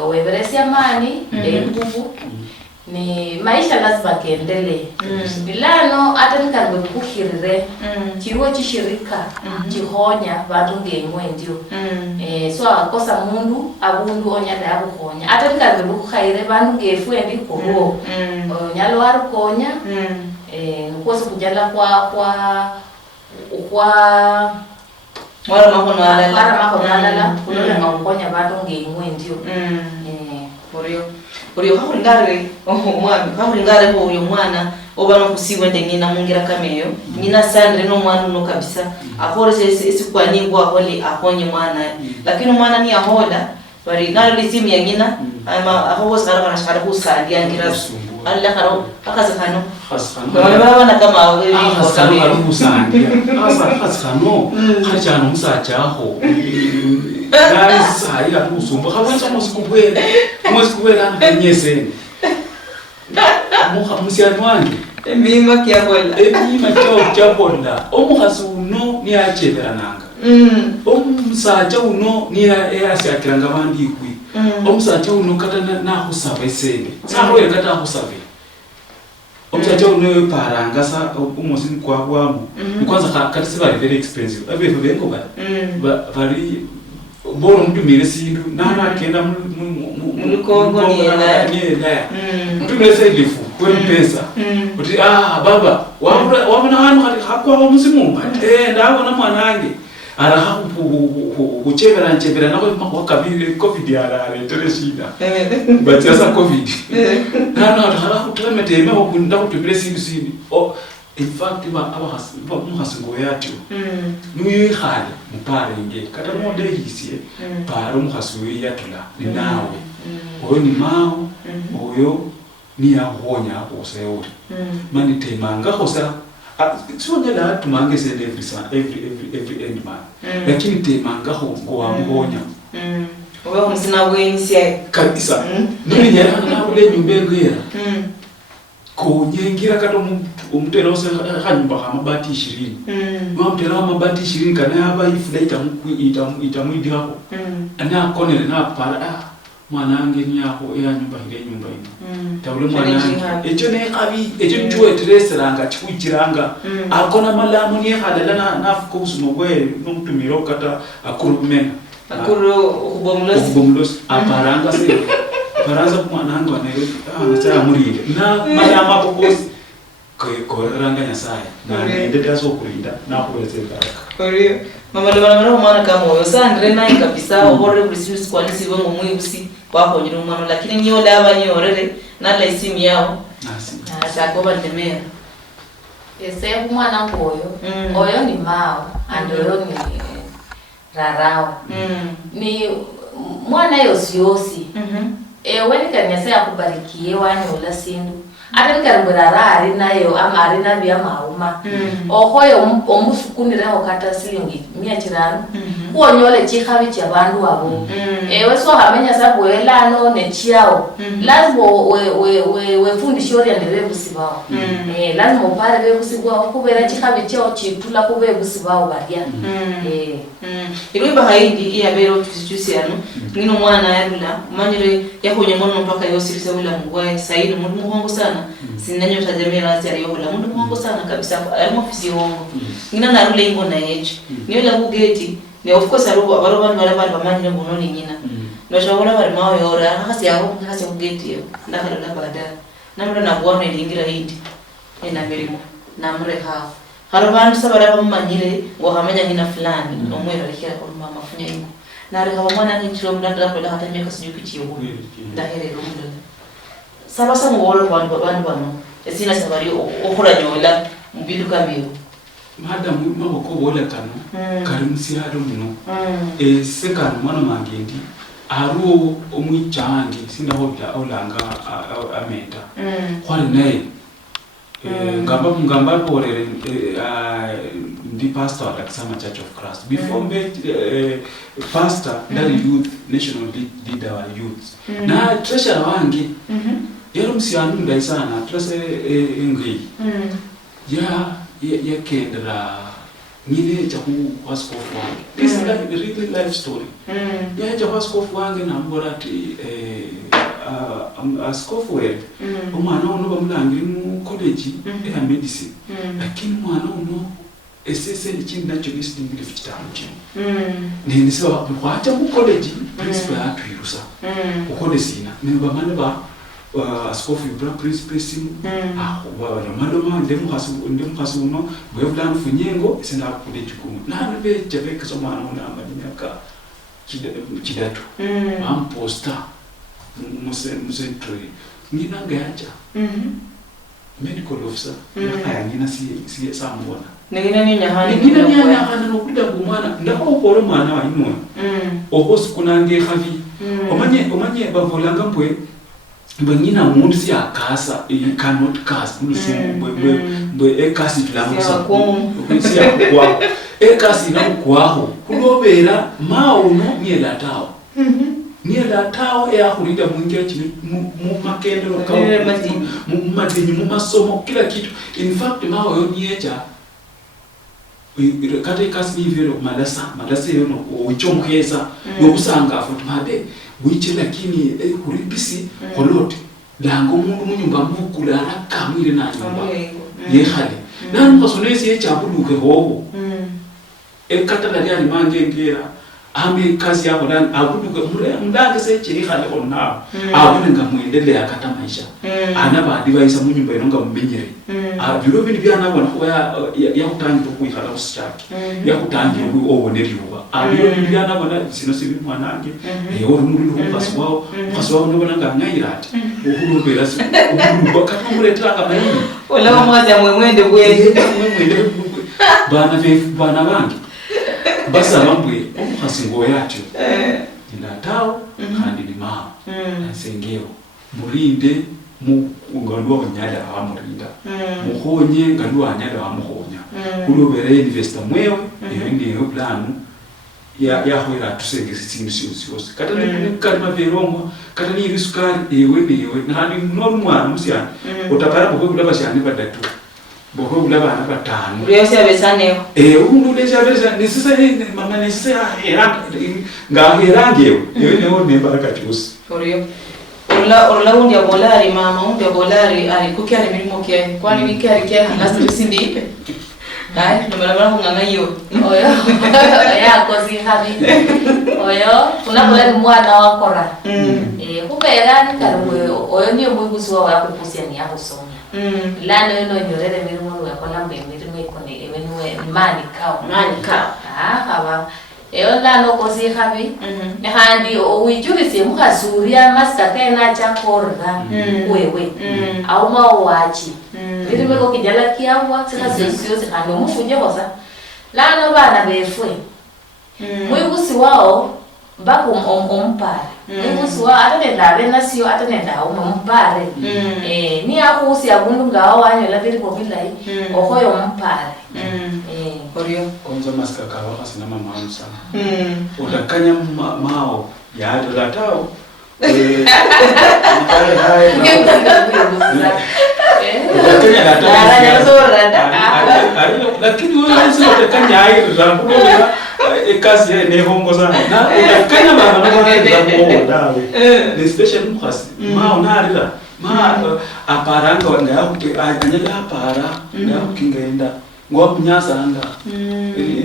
oweberesia mani nguvu ni maisha lazima kiendelee bilano hata nikarwe kukhirire chiruo chishirika chihonya bantu ngemwe ndio so akosa mundu abundu onyada yabuhonya hata nikarwe kukhaire bantu ngefu endi kubo nyalo warukonya nkoze kujala kwa wala makono alala kulola ngakonya bantu ngemwe ndio Uriyo hakuringare mwami ho uyo mwana oba no kusiwe ndengina mungira kameyo nyina sandre no mwana no kabisa akore ese kwaningwa holi akonye mwana lakini mwana ni ahoda bari nalo lisimu ya nyina ama aho sara kana shara kusandi angira alla karo akazakano bana kama wewe akazakano kusandi akazakano hajano musacha ho Guys, saya kusumba kabanza musikubwera nanyesene musiyani wange emima kyabola kyabola omukhasi uno niyacheberananga omusacha uno niyasyakiranga abandi ikwi omusacha uno kata nakhusaba esene sakhwere kata akhusabe omusacha uno paranga sa umosini kwabwamu kwanza kati sibali very expensive abefu bengo bali boro mtumire sindu nana akenda Kongo ni ela mtumire saidifu kwa pesa uti baba wabona hano hakwa musimu ndabona mwanange ara kuchebera nako wakabiri covid yara shida batiasa covid nana hala kutremete eme okunda kutumire sindu in fact muhasingo yatyo nuyikhale muparenge kata monde hisie paro muhasiwe yatula ni nawe oyo ni mao oyo ni yahonya oseuri mani temanga hosa sonyela tumange sende every end man lakini temanga ho ngoamuhonya oyo msina wensia kabisa nini yara na ule nyumbengera konyengira kata umutera ose hanyumba hamabati 20 mamutera hamabati 20 kana yaba ifuda itamwidiraho ana akonere na para mwanange nyaho ya nyumba ino tabule mwanange echo ne kabi echo ntwe treseranga chikujiranga akona malamu ni halala nafuko usumo gwe nomutumiro kata akurumena ukubomlosi aparanga se paraza kumwanange wanayo anachaya muride na mayama kokosi koranga nyasaya na ndeta so kulinda na kuweze baraka Korio mama lebana mwana kama oyo sandre nayi kabisa obore business kwani siwe ngomwibusi wako nyiro mwana lakini niyo daba nyorere na la isimu yao atakoba ndemera ese mwana ngoyo oyo ni mao andoyo ni rarao ni mwana yosi weni kanyasa yakubarikiye wani ola sindu ate nkaribura ari nayo ama ari nabi amauma ohoyo omusukunire okata silingi 500 kuonyole chikhabi cha bandu abo ewe so hamenya sabu elano nechiao lazima we fundisho ori ndebe busibao lazima upare be busibao kubera chikhabi chao chitula kube busibao badia iruba haidi ya bero tusichusiano ngino mwana yarula manyire yakunye mono mpaka yosirise wala mugwaye saini mundu muhongo sana sinanyo tajamira azali yola mundu muhongo sana kabisa ari ofisi yongo ngina narule ingo na yechi niyo la bugeti ne of course aruba bari bamanyire ngono ni nyina no shawora bari mawo yora hasi yaho hasi bugeti yo ndakhala la bada namura na bwana ilingira hindi ina berimo namure ha harabantu sabara bamanyire ngo hamenya ngina fulani nomwera rikia ko mama funya ingo nari hawa mwana nchiro mdanda kwa hata miaka sijui kichiyo ndahere rumdo saba samu wolo kwa banu esina sabari okura nyola mubidu kambiyo madam maboko bola kanu karimsi hado muno sekanu mwana mangendi aro omwichange sinda hobya olanga ameta kwali naye ngamba porere ndi pastor at Sama Church of Christ before pastor ndari youth national leader wa youth na treasurer wange yero msianu ndai sana trase ngri ya kendra nyine cha ku waskofu wange this is like a real life story ya cha waskofu wange na mborati askofu we umwana uno bamulangiri mu college ya medicine lakini mwana uno esese n'ikindi nacyo gisindingire fitamo kimwe nende se bakwacha mu college principal atwirusa ukone sina niba bamane ba askofu ibra principal simu wa maloma ndemu hasu uno bwevulana funyengo esenda college kumu na be jabeka so mwana uno amanyaka kidatu amposta musentry ngina ngaja medical officer ngina si samona ngina ni nyahani no kuda kumwana ndako okoro mwana wa ino okos kunange khavi omanye bavolanga mpwe banyina mundu si akasa cannot cast musumu bwe ekasi tulamusa si akwa ekasi na kwaho kulobera mauno niela tawo niela tawo ya kulida mwingia chini mu makendo ka mu madini mu masomo kila kitu in fact mao yo niecha kate kasi vero madasa yo no uchomuheza no kusanga afutu made wiche lakini kuribisi koloti lango mundu munyumba mukula akamwire na nyumba yehale nanu kasonezi yechabuluke hobo ekatala lyali mange ngera ambi kazi yako dan abuduke mudage seche ihale onna abone ngamwendele akata maisha anaba advice munyumba inonga mumenyere biro bindi byana bona ko ya kutangira kuyihala usitaki ya kutangira oboneriwa biro bindi byana bona sino sibi mwanange ori muri ko kaswawo ndobona nganyayirati ukubera si ukubwa katumureta akamayini ola mwaza mwende bwende bana bangi basa bambwe omuhasingo yatyo ndatawo kandi lima nsengero mulinde mu ngandwa nyala amurinda muhonye ngandwa nyala amuhonya kulobere investor mwewe ndi yo plan ya hoira tusengese sindu siyose kata ni kalima veromwa kata ni risukari ewe nani normal musya utapara boko kulaba cyane badatu boko kulaba na batanu yose abesaneho umuntu lezi abeza nisisa mama nisisa ngaherangewe neho nembaraka cyose oriyo orla undi abolari mama undi abolari ari kuki ari mirimo ke kwani wiki ari ke hangasa sindipe dai nomara nganga oyo ya kozi habi oyo tunabolari mwana wakora kubera nkarwe oyo niyo muguzi wawe akupusia ni yako sonya lano eno nyorere mirimo ya kola mirimo ikone ewenwe mani ka haba eyo lano kozi habi handi owijurisi mukasuria masaka na chakorga wewe au mawachi mirimo ko kijala kiawa sika sesio handi mufuje hosa lano bana befwe muguzi wao mbako ompare nguswa atanenda renasio atanenda ompare ni akusi abundu ngawo wanyola biri ko bilai okoyo ompare Orio kwanza maskaka waka sina mama sana utakanya mao ya dolatao lakini wewe sio utakanya hai zangu kazi ya nehongo sana na utakanya bana na dawe ni special mkhasi mao narira ma aparanga wanga anyala apara na kingaenda ngo mnyasanga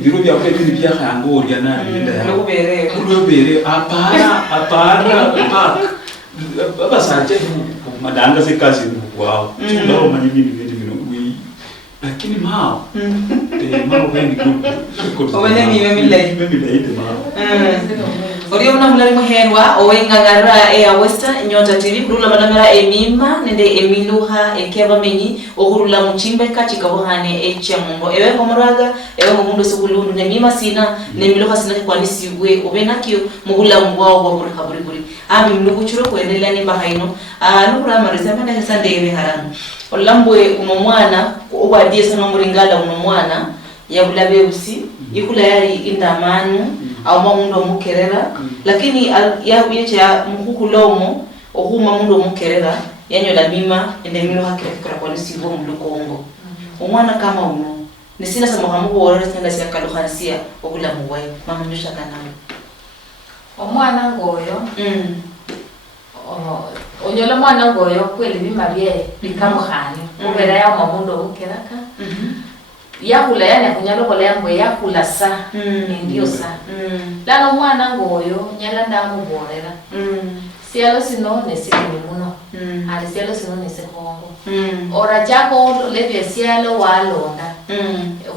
biro bya kwetu ni bya hango uri na binda ya ubere apara park baba saje madanga se kazi wao ndio manyi mimi lakini mao mao wendi ko wene mimi de mao Orio una mulari muherwa owengangara ya Western Nyota TV kurula banamera emima nende emiluha ekeba menyi okurula muchimbe kachika bohane echamungo ewe komaraga ewe mundu sukulundu nemima sina nemiluha sina kwanisi we obenakyo mugula mugwao kwa buri ami mnukuchuro kuendelea ni bahaino nukura marisema na sande ewe harano olambwe unomwana obadie sana muringala unomwana ya bulabe usi ikula yari indamanu au mamundo mukerera lakini ya yecha mukukulomo ohuma mundo mukerera yanyola mima ende mino hakira kwa nisibo mlukongo omwana kama uno nisina sama hamuko wala tenda sia kaluhansia obula muwai mama nyosha kana omwana ngoyo onyola mwana ngoyo kweli bima bye bikamuhani kubera ya mamundo mukeraka yakula yani kunyalo kola yango yakula sa ndio sa lano mwana ngoyo nyala ndamu borera sialo sino nesikini muno ali sialo sino nesekongo ora chako lebye sialo walonda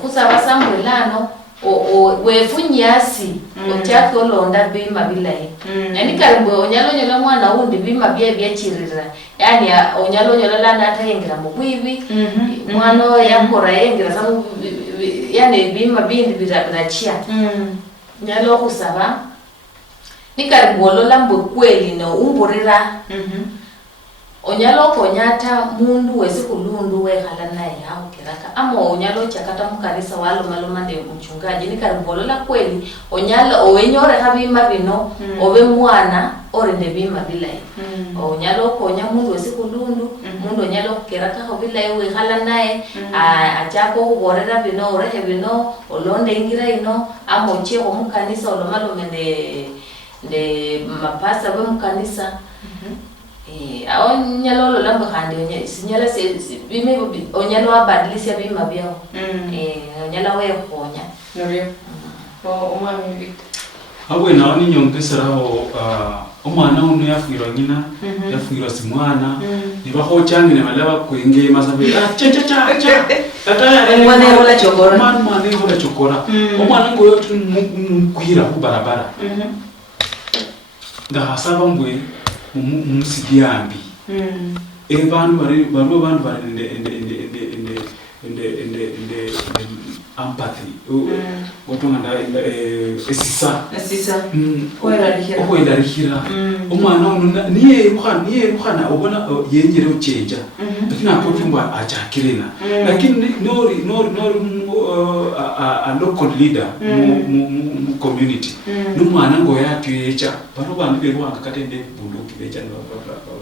kusaba samwelano wefunyasi ochako londa bima bilai yani karimbo onyalo nyola mwana undi bima bye chirira yani onyalo nyola lana atayengira mubwibi mwana yakora yengira samu yani bima bindi birachia nyalo kusaba nikarimbo lolambo kweli no umburira onyalo konyata mundu wesikulundu wehala naye hao kiraka ama onyalo chakata mukanisa walo malomande mchungaji nikarimbolola kweli onyalo owenyore habima bino obe mwana orende bima bilai onyalo konya mundu wesikulundu mundu onyalo kiraka ho bilai wehala naye achako kuborera bino orehe bino olonde ingira ino ama ocheko mukanisa olomalomende de mapasa be mukanisa onyalo lolamba handi sinyala bime onyalo abadilisia bima byao onyala we konya norio omwami Victor awe naoni nyongezera ho omwana uno yafwirwa nyina yafwirwa simwana nibaho changi ne balaba kwenge masabe cha tata omwana yola chokora mwana yola chokora omwana ngoyo tunkwira ku barabara ndahasaba ngwe mumsigiambi abantu bari empathy otonganda esisa okwenda rihira omwana ono niye ruhana obona yengere ucheja lakini akotumba achakirena lakini nori a local leader mu community n'umwana ngo yatwecha bano bantu berwanga katende bunduki becha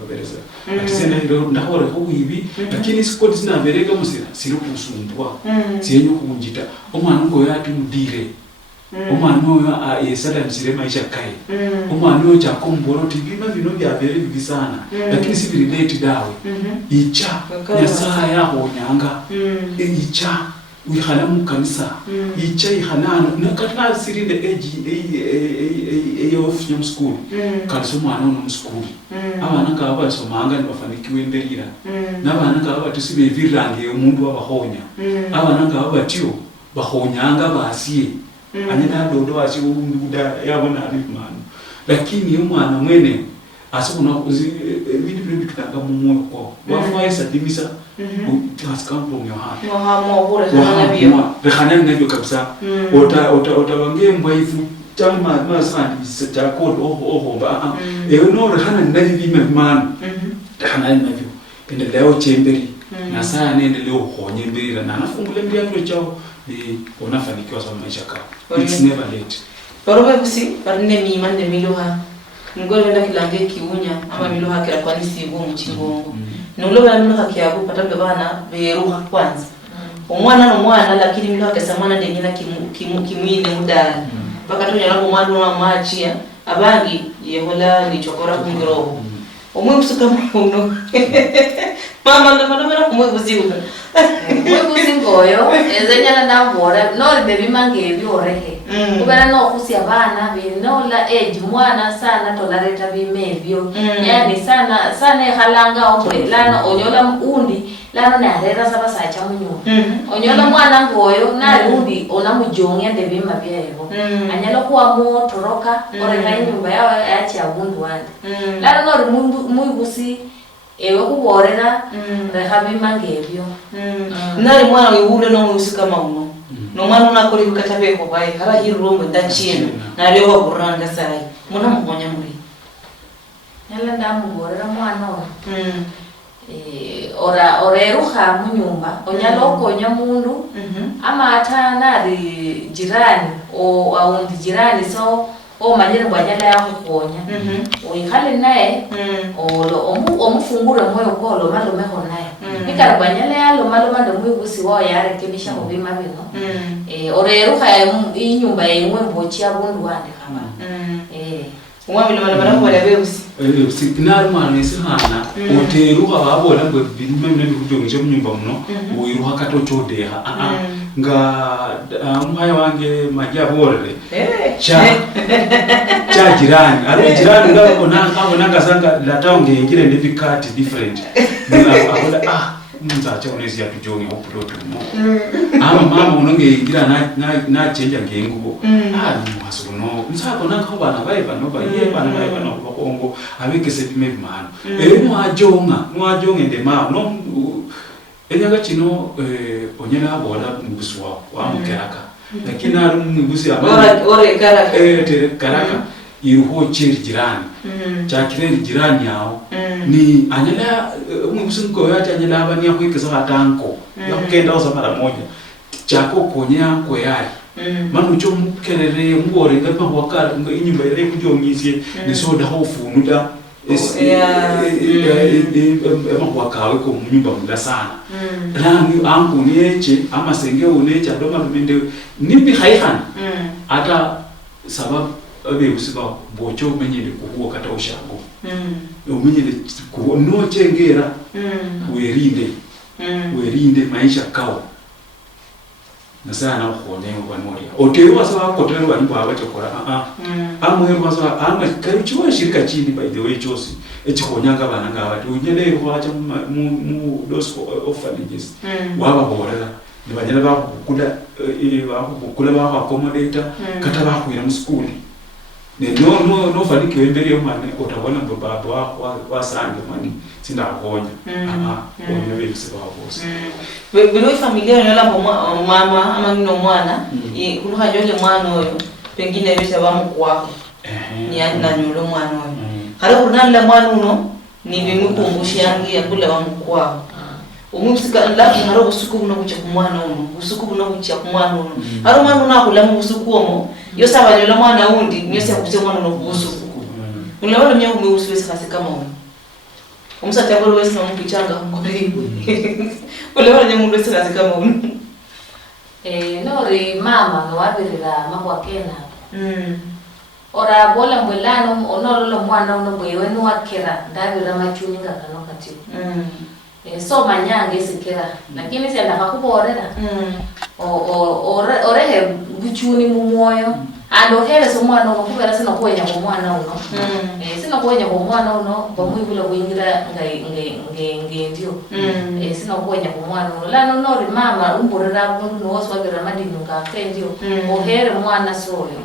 babereza atisena ndahora ko wibi lakini sikoti sinabereka musira siri kusumbwa siyenyo kunjita omwana ngo yatumudire omwana oyo yesala msire maisha kai omwana oyo chakomboro tibima bino byabere bibisana lakini sibiri date dawe icha yasaya yaho nyanga icha wihana mukanisa icha ihanano nakatna sirinde of young school kalso mwana no school abana ngaba somanga nibafanikiwe mberira nabana ngaba tusibe virange umuntu wabahonya abana ngaba batyo bahonyanga basiye anyana dodo wasi ubuda yabona abimana lakini umwana mwene asubona ibindi bintu bitanga mu moyo ko wafaisa dimisa it has come from your heart mo bora sana nabyo rehana nabyo kabisa ota wange mbaifu chama masandi sitakho ohomba no rehana ndavi bime man hana navyo ende leo chemberi na saa nende leo honye mbirira na nafungule mbiri yangu chao ni unafanikiwa sana maisha kao. It's never late. Porobe kusi parne mi mande miloha ngolo wenda kilange kiunya ama miloha kila kwani sibu mchingongo nulo bana miloha kiabu patambe bana beruha kwanza umwana no mwana lakini miloha kesamana ndengina kimwine mudala baka tonya labo mwana wa machia abangi yehola ni chokora kungiroho omwe kusuka muno mama ndo mara kumwe kuziuno mwe kuzingoyo ezenyala ndambora no bebi mange byorehe kubera no kusi abana binola age mwana sana tolareta bimebyo yani sana halanga omwe lana onyola undi lana narera sabasacha munyu onyola mwana ngoyo nali undi ona mujonge ndebe mabyebo anyalo kuwa mo toroka oreka nyumba yawe yachi abundu wande lana no muy gusi ewe kuborera rehabi mangebyo nari mwana wihule no musika mauno no mwana unakoli kukatabeko bai hala hirombo ndachino nari wa buranga sai muna mukonya muri yala ndamuborera mwana ora eruha munyumba onyalo konya mundu ama ata nari jirani o aundi jirani so o manyere bwanyala yako konya oihale naye omufungure moyo ko lo malo meho naye nikara bwanyala yalo malo mando mwigusi wao yare kebisha ko bima bino oreruha inyumba yimwe mbochi abundu wande kama umwami mara bora bebusi signal mwana esihana oteruha babola ngo bimwe n'ibikujonge cyo munyumba muno uyiruha katochodeha nga mwaye wange majaborere cha jirani ari jirani ngako nanga sanga lataonge ngire ndivikati different akola mzacha onezi yatujonge opuloto mo mama unonge ngira na change ngengubo masuno msako naka bana baiba no baye bana baiba no bakongo abike sepime bimano mwajonge ndema no enyaga chino onyela abola muguswa wa mukeraka lakini ari mugusi abana ore karaka karaka iruho chiri jirani chakire jirani yao ni anyala mugusi ngo yacha anyala abani yakwikeza batanko yakenda oza mara moja chako konya ko yari manu cyo mukerere ngore ngapa wakara inyumba ire kujongizye ni soda hofu nuda wakawe ko munyumba muda sana rangi angu nieche ama senge unecha doma lumende nipi haihan ata sababu abe usiba bocho menyele kuhuwa kata ushango umenyele kuhuwa no chengera werinde maisha kao na sana khonye ngwanori otewa sawa kotero bani baba chokora amwe baza ama karichiwa shirika chini by the way chose echikhonyanga bana ngabati unyele kwacha mu those orphanages waba borera nibanyela bakukula ba accommodate kata bakwira mu school ne no fanike wembere yomane otabona baba wa sange mani sinda khonya onye bese babose bino familia nyola mama ama ngino mwana kuluha jole mwana oyo pengine besha bamukwako ni na nyolo mwana oyo hara kunalla mwana uno ni bimukumbushangi yakula bamukwako umusika lafi haro usuku buno bucha kumwana uno usuku buno bucha kumwana uno haro mwana uno akula mu usuku omo yosa banyola mwana undi nyose akuse mwana uno usuku unawala myangu mwusuwezi kasi kama uno umusati yakolo wesi na mpichanga ngoribu ulewala nyamundu wesi kasi kama uno nori mama ngawabirira makwakena ora bola mbelano onololo mwana uno bwewe nuwakera ndabira machuni ngakano kati so manyange sikera lakini senda kakuborera orehe guchuni mu moyo ando hele so mwana uno kubera sina kwenya mu mwana uno sina kwenya mu mwana uno bamwibula kuingira nge ndio sina kwenya mu mwana uno la no ri mama umborera mundu no waswabira madinyu ka kendio ohere mwana soyo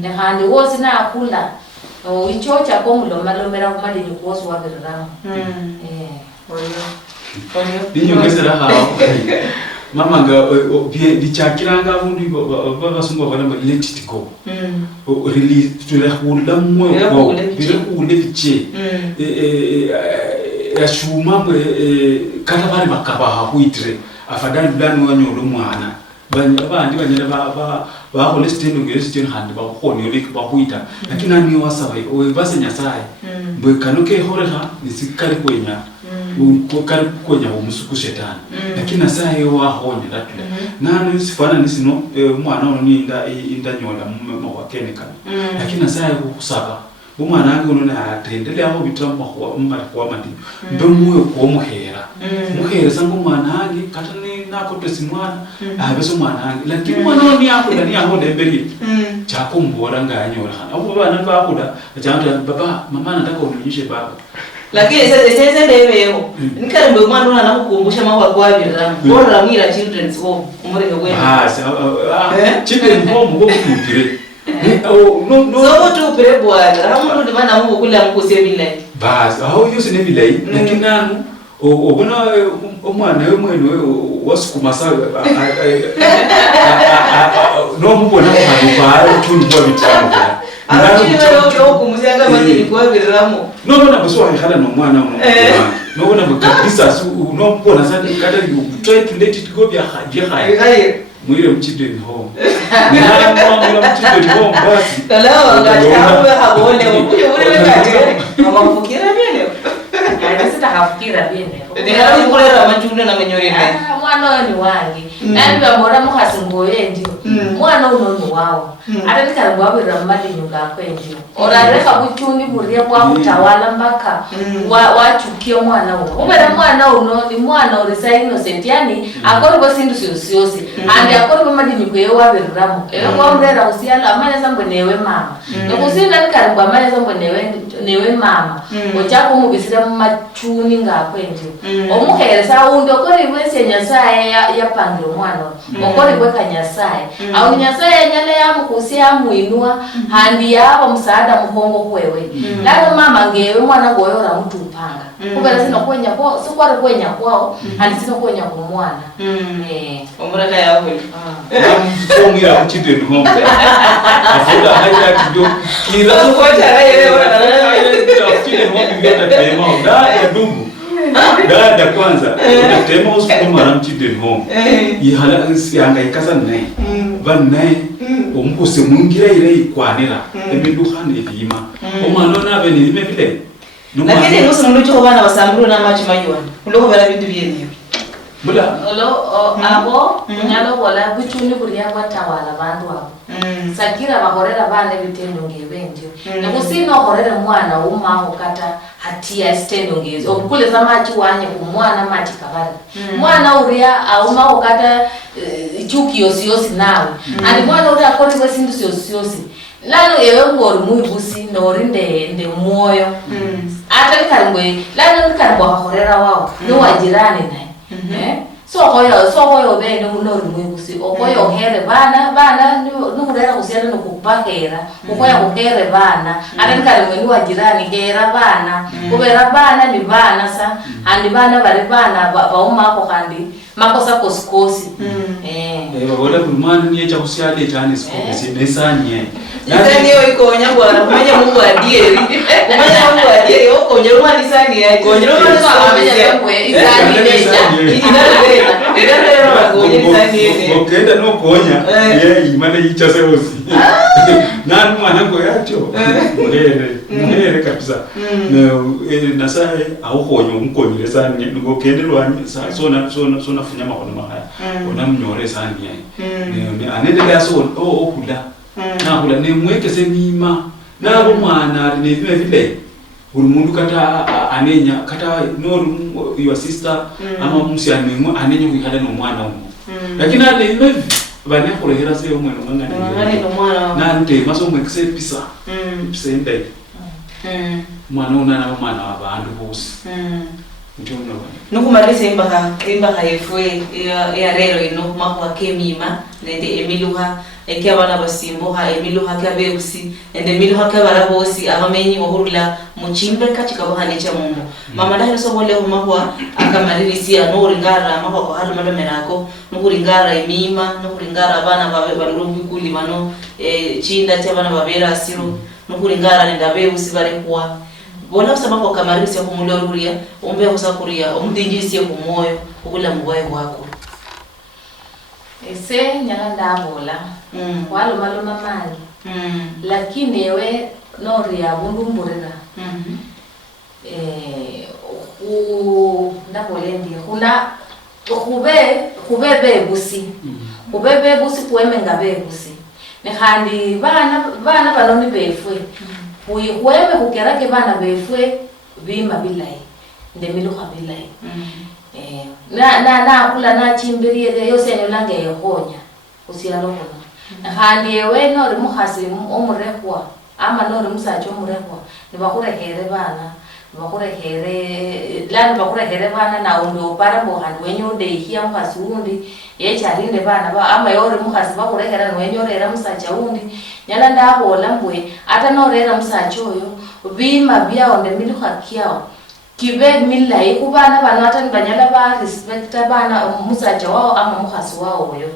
ne handi wosi na akula ichocha komulo malomera ku madinyu ko waswabira Ninyo ngezera hao mama nga dichakiranga undi basungu bana let it go release tulekula moyo kwa bilekule biche ya shuma kata bari bakabaha kuitre afadhali blani wanyolo mwana bandi banyere ba holestendo ngeresiteni handi ba khoni oleke ba kuita lakini ani wasaba base nyasaye mbwe kanoke horeha nisikali kwenya ukokali kwenya umusuku shetani lakini nasaye wa honya latule nani sifana nisino mwana oni indanyola mu wakeneka lakini nasaye kusaba umwana wangu unona atendele aho bitamba kwa mmara kwa mandi ndo moyo kwa muhera sangu mwana wangu katani nako tesimwana abeso mwana wangu lakini mwana wangu yako ndani aho ndemberi chako mbora nganyora abo bana bakuda cyangwa baba mama nataka unionyeshe baba lakini sasa ndeweho nikarimbe mwana unana kukumbusha mawa kwa birra bora mwira children's home umureke wewe children's home go kutire no tu prebwana ramu ndi mana mu kula mkusie bilai bas aho yose ne bilai lakini nanu obona omwana wemwene wasukuma sa no mubona hadupa tunibwa bitamo ndio kumuzanga manje kwa biramu no bona buswa hala no mwana no bona kabisa no mbona sana kada you try to let it go bya haje mwire mchideni home mwire mchideni home basi talawa ngatawe habone ukuje ule ngati mama mfukira bene sita hafikira bene ndikala kulera majune na menyorene mwana ni wangi nani bamora muhasingoye ndio mwana unono wao ata nikarangwa bwira mali nyunga kwendio orareka buchuni buria bwa mutawala mpaka wachukie mwana uno ubera mwana uno ni mwana orisa innocent yani akori bo sindu syosi andi akori bo mali nyuko wabiriramu kwa mrera usiala amanya zambo newe mama nokusinda nikarangwa amanya zambo newe mama ochako mubisira mu machuni ngakwendio omuhereza undo kori wese nyasaye yapangire mwana okori bweka nyasaye au nyasaye nyale yamukusia muinua handi yabo msaada muhongo kwewe lalo mama ngewe mwana goyora mtu upanga kubera sino kwenya kwao sikwari kwenya kwao handi sino kwenya kwa mwana omuraka yawe omwira mchideni home afuda haja kido kira kwa raye mchideni home ngeta tema da ya dungu da kwanza tema usukuma na mchideni home yihala siyanga ikasa naye banne omukuse mungira ire ikwanira ebidukhane ebima omwana nabe nilime bile lakini nusu nulucho bana basamburu na machi maywana uloko bala bintu byenyewe bula abo nyalo bola buchuni buriya batawala bandu abo sakira bahorera bana bitendo ngebendio nakusino horera mwana umaho kata hatia stendo ngezo okule zamachi wanye kumwana machi kabara mwana uriya aumaho kata chuki yosi nawe andi mwana uriya akori wesindu yosi lano ewe ngori muibusi nori nde moyo ata karangwe lano karangwa horera wao no wajirani naye so hoyo bene unori mwibusi okoyo here bana nurera usiana nokupakera okoya kuhere bana ata karangwe ni wajirani hera bana kubera bana ni bana sa andi bana bari bana bauma ko kandi makosa koskosi babola kumana niye cha kusiale tani skosi nesanye Nani iko nyangwa na kumenya Mungu adieri. Kumenya Mungu adieri uko nyeruma ni sani ya. Nyeruma ni sani kwa izani nenda. Ndio okenda no konya ye imane yichase hosi. Nani mwana ko yacho. Muhere kabisa. Na sai au konyo mukonyire sani ngo kende lwani sona funya makono mahaya. Ona mnyore sani ya. Ne anende yaso okula. Nakula nemweke semima nabo mwana nevime vile buri mundu kata anenya kata no your sister ama musyani mwe anenya kuikala no mwana umu lakini ade imevi bane kolehera se omwe no mwana na nte maso mwekse pisa psende mwana una na mwana abantu bose ndio nukumalise imbaha efwe ya rero ino makwa kemima nende emiluha eke abana basimbo ha emilo hake abebusi ende milo hake barabosi abamenyi ohurula muchimbe katika bahane cha Mungu mama dahero sobole umahwa akamalirisia no ringara mahwa ko halo malomerako no ringara emima no ringara abana babe balurumbi kuli mano chinda cha abana babera asiro no ringara nenda bebusi bare kwa bona sababu akamalirisia kumuloruria ombe kusakuria omudinjisi ku moyo ukula mugwaye wako ese nyala ndabola walo maloma mali lakini ewe nori ya bundumburira ndabolendi kuna khube bebusi kueme nga bebusi nekhandi bana baloni befwe kueme kukerake bana befwe bima bilayi ndemiluha bilayi na kula na chimbirie yose nyolange yehonya usira lokona handi ewe nori muhasi omurehwa ama nori musacho omurehwa nibakurehere bana nibakurehere bana na undo para bo handi wenyode ihia muhasi undi yecharinde bana ama yori muhasi bakurehera wenyorera musacha undi nyala ndabola mbwe ata norera musacho oyo bima byao ndemiluha kiao kibe mila ikubana bana hata nibanyala ba respect bana musacha wao ama muhasi wao oyo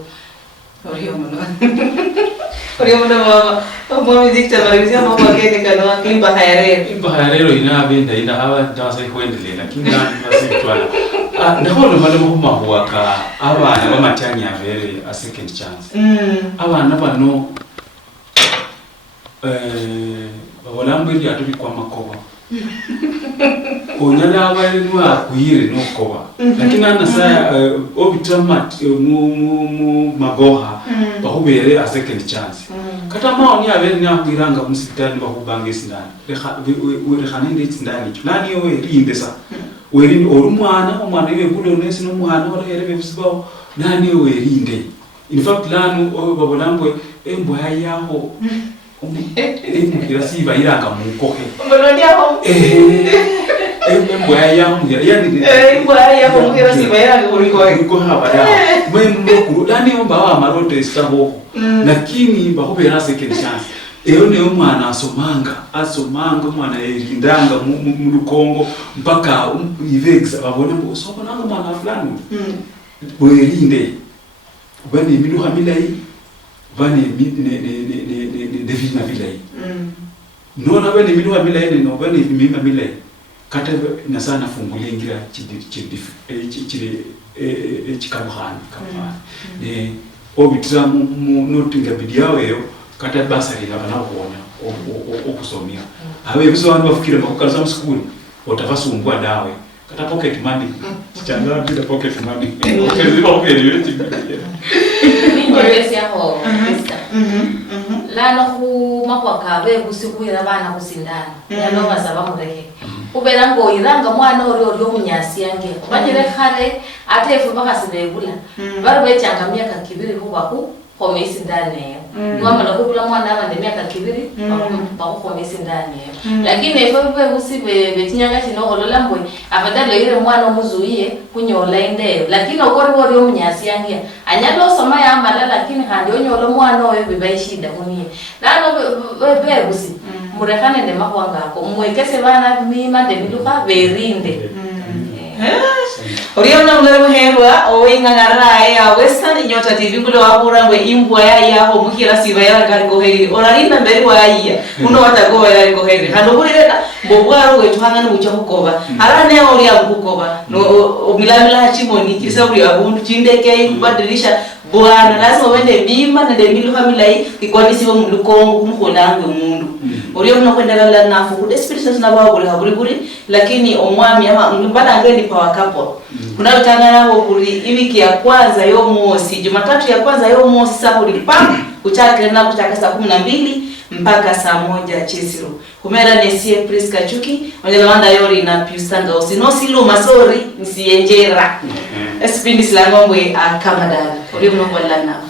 Oriyo mama mama dikta malizia mama kene kana kimba hayarero inabenda ina hawa ndasa kuendelea lakini nasitwala ndaholo malemo kumahuaka abana bamatanya vere a second chance abana bano babolambiri atuli kwa makoba onyala abalwa kuyire nokoba lakini anasaya obitramat mu magoha bahubere a second chance kata maoni abere nyakwiranga musitani bahubanga isindani rekhane nditsindani nani yo erinde sa werinde orumwana omwana yebulo nesi nomwana orere bebusibaho nani yo erinde in fact lanu babolambwe embwa yaho kirasiba iranga mukohe mbona yaho embwa yaho yani embwa yaho kirasiba iranga uriko haba ya mwembo dani omba wa marote stabo lakini bahobera second chance eyo ne umwana asomanga mwana erindanga mu Lukongo mpaka ivexa babona ngo sobona ngo mwana fulani boerinde bani miluha milai bani devina vilai nona bani miluha milai no bani mima milai kata na sana fungulia ngira chikabuhani kama obitra mu notinga bidiao eyo kata basari na bana kuona okusomia awe bizo wantu bafikire bakukaliza mu school otavasumbwa dawe kata pocket money changa bila pocket money okeziba okeliweti Ngolesi aho Krista. Lano ku makwaka be kusikuira bana kusindana. Yano basaba mureke. Ubera ngo iranga mwana ori munyasi yange. Bajire khare atefu bakasibegula. Bari becanga myaka kibiri kubaku komesi ndane. Ngoma lokubula mwana abande myaka kibiri baku komesi ndane. Lakini efebe usibe betinyanga kino ololambwe abadalo ire mwana omuzuiye kunyola inde. Lakini okori munyasi yange. Anyalo soma ya mala lakini handi onyolo mwana oyo bibaishida kuniye. Lano bebusi murekane ne makwanga ko mwekese bana mima de biluka berinde. Oriona mulero herwa owingangara ya Western Nyota TV kulo waburangwe imbwa yaho mukira siba yaragari goheri orarinda mbere waiya uno watagowa yari goheri hando burira bobwaro wetuhanga n'ubucyo kukoba arane ori abukoba no omilamila hachimoni kisa uri abundu chindeke kubadilisha bwana lazima wende bima na demilu familai ikwandisiwe mu Lukongo kumukonange umundu oriyo munakwendela nafu kude spirit na baburi haburi lakini omwami ama mbana ngeni power couple kuna utangana nabo buri ibiki ya kwanza yo mosi Jumatatu ya kwanza yo mosi saburi pam kuchaka na kuchaka saa 12 mpaka saa 1 chisiro kumera nesie Priska Chuki wanyala wanda yori na Piustanga osinosi luma sorry nsienjera espindi silangomwe akamadala oriyo munakwendela nafu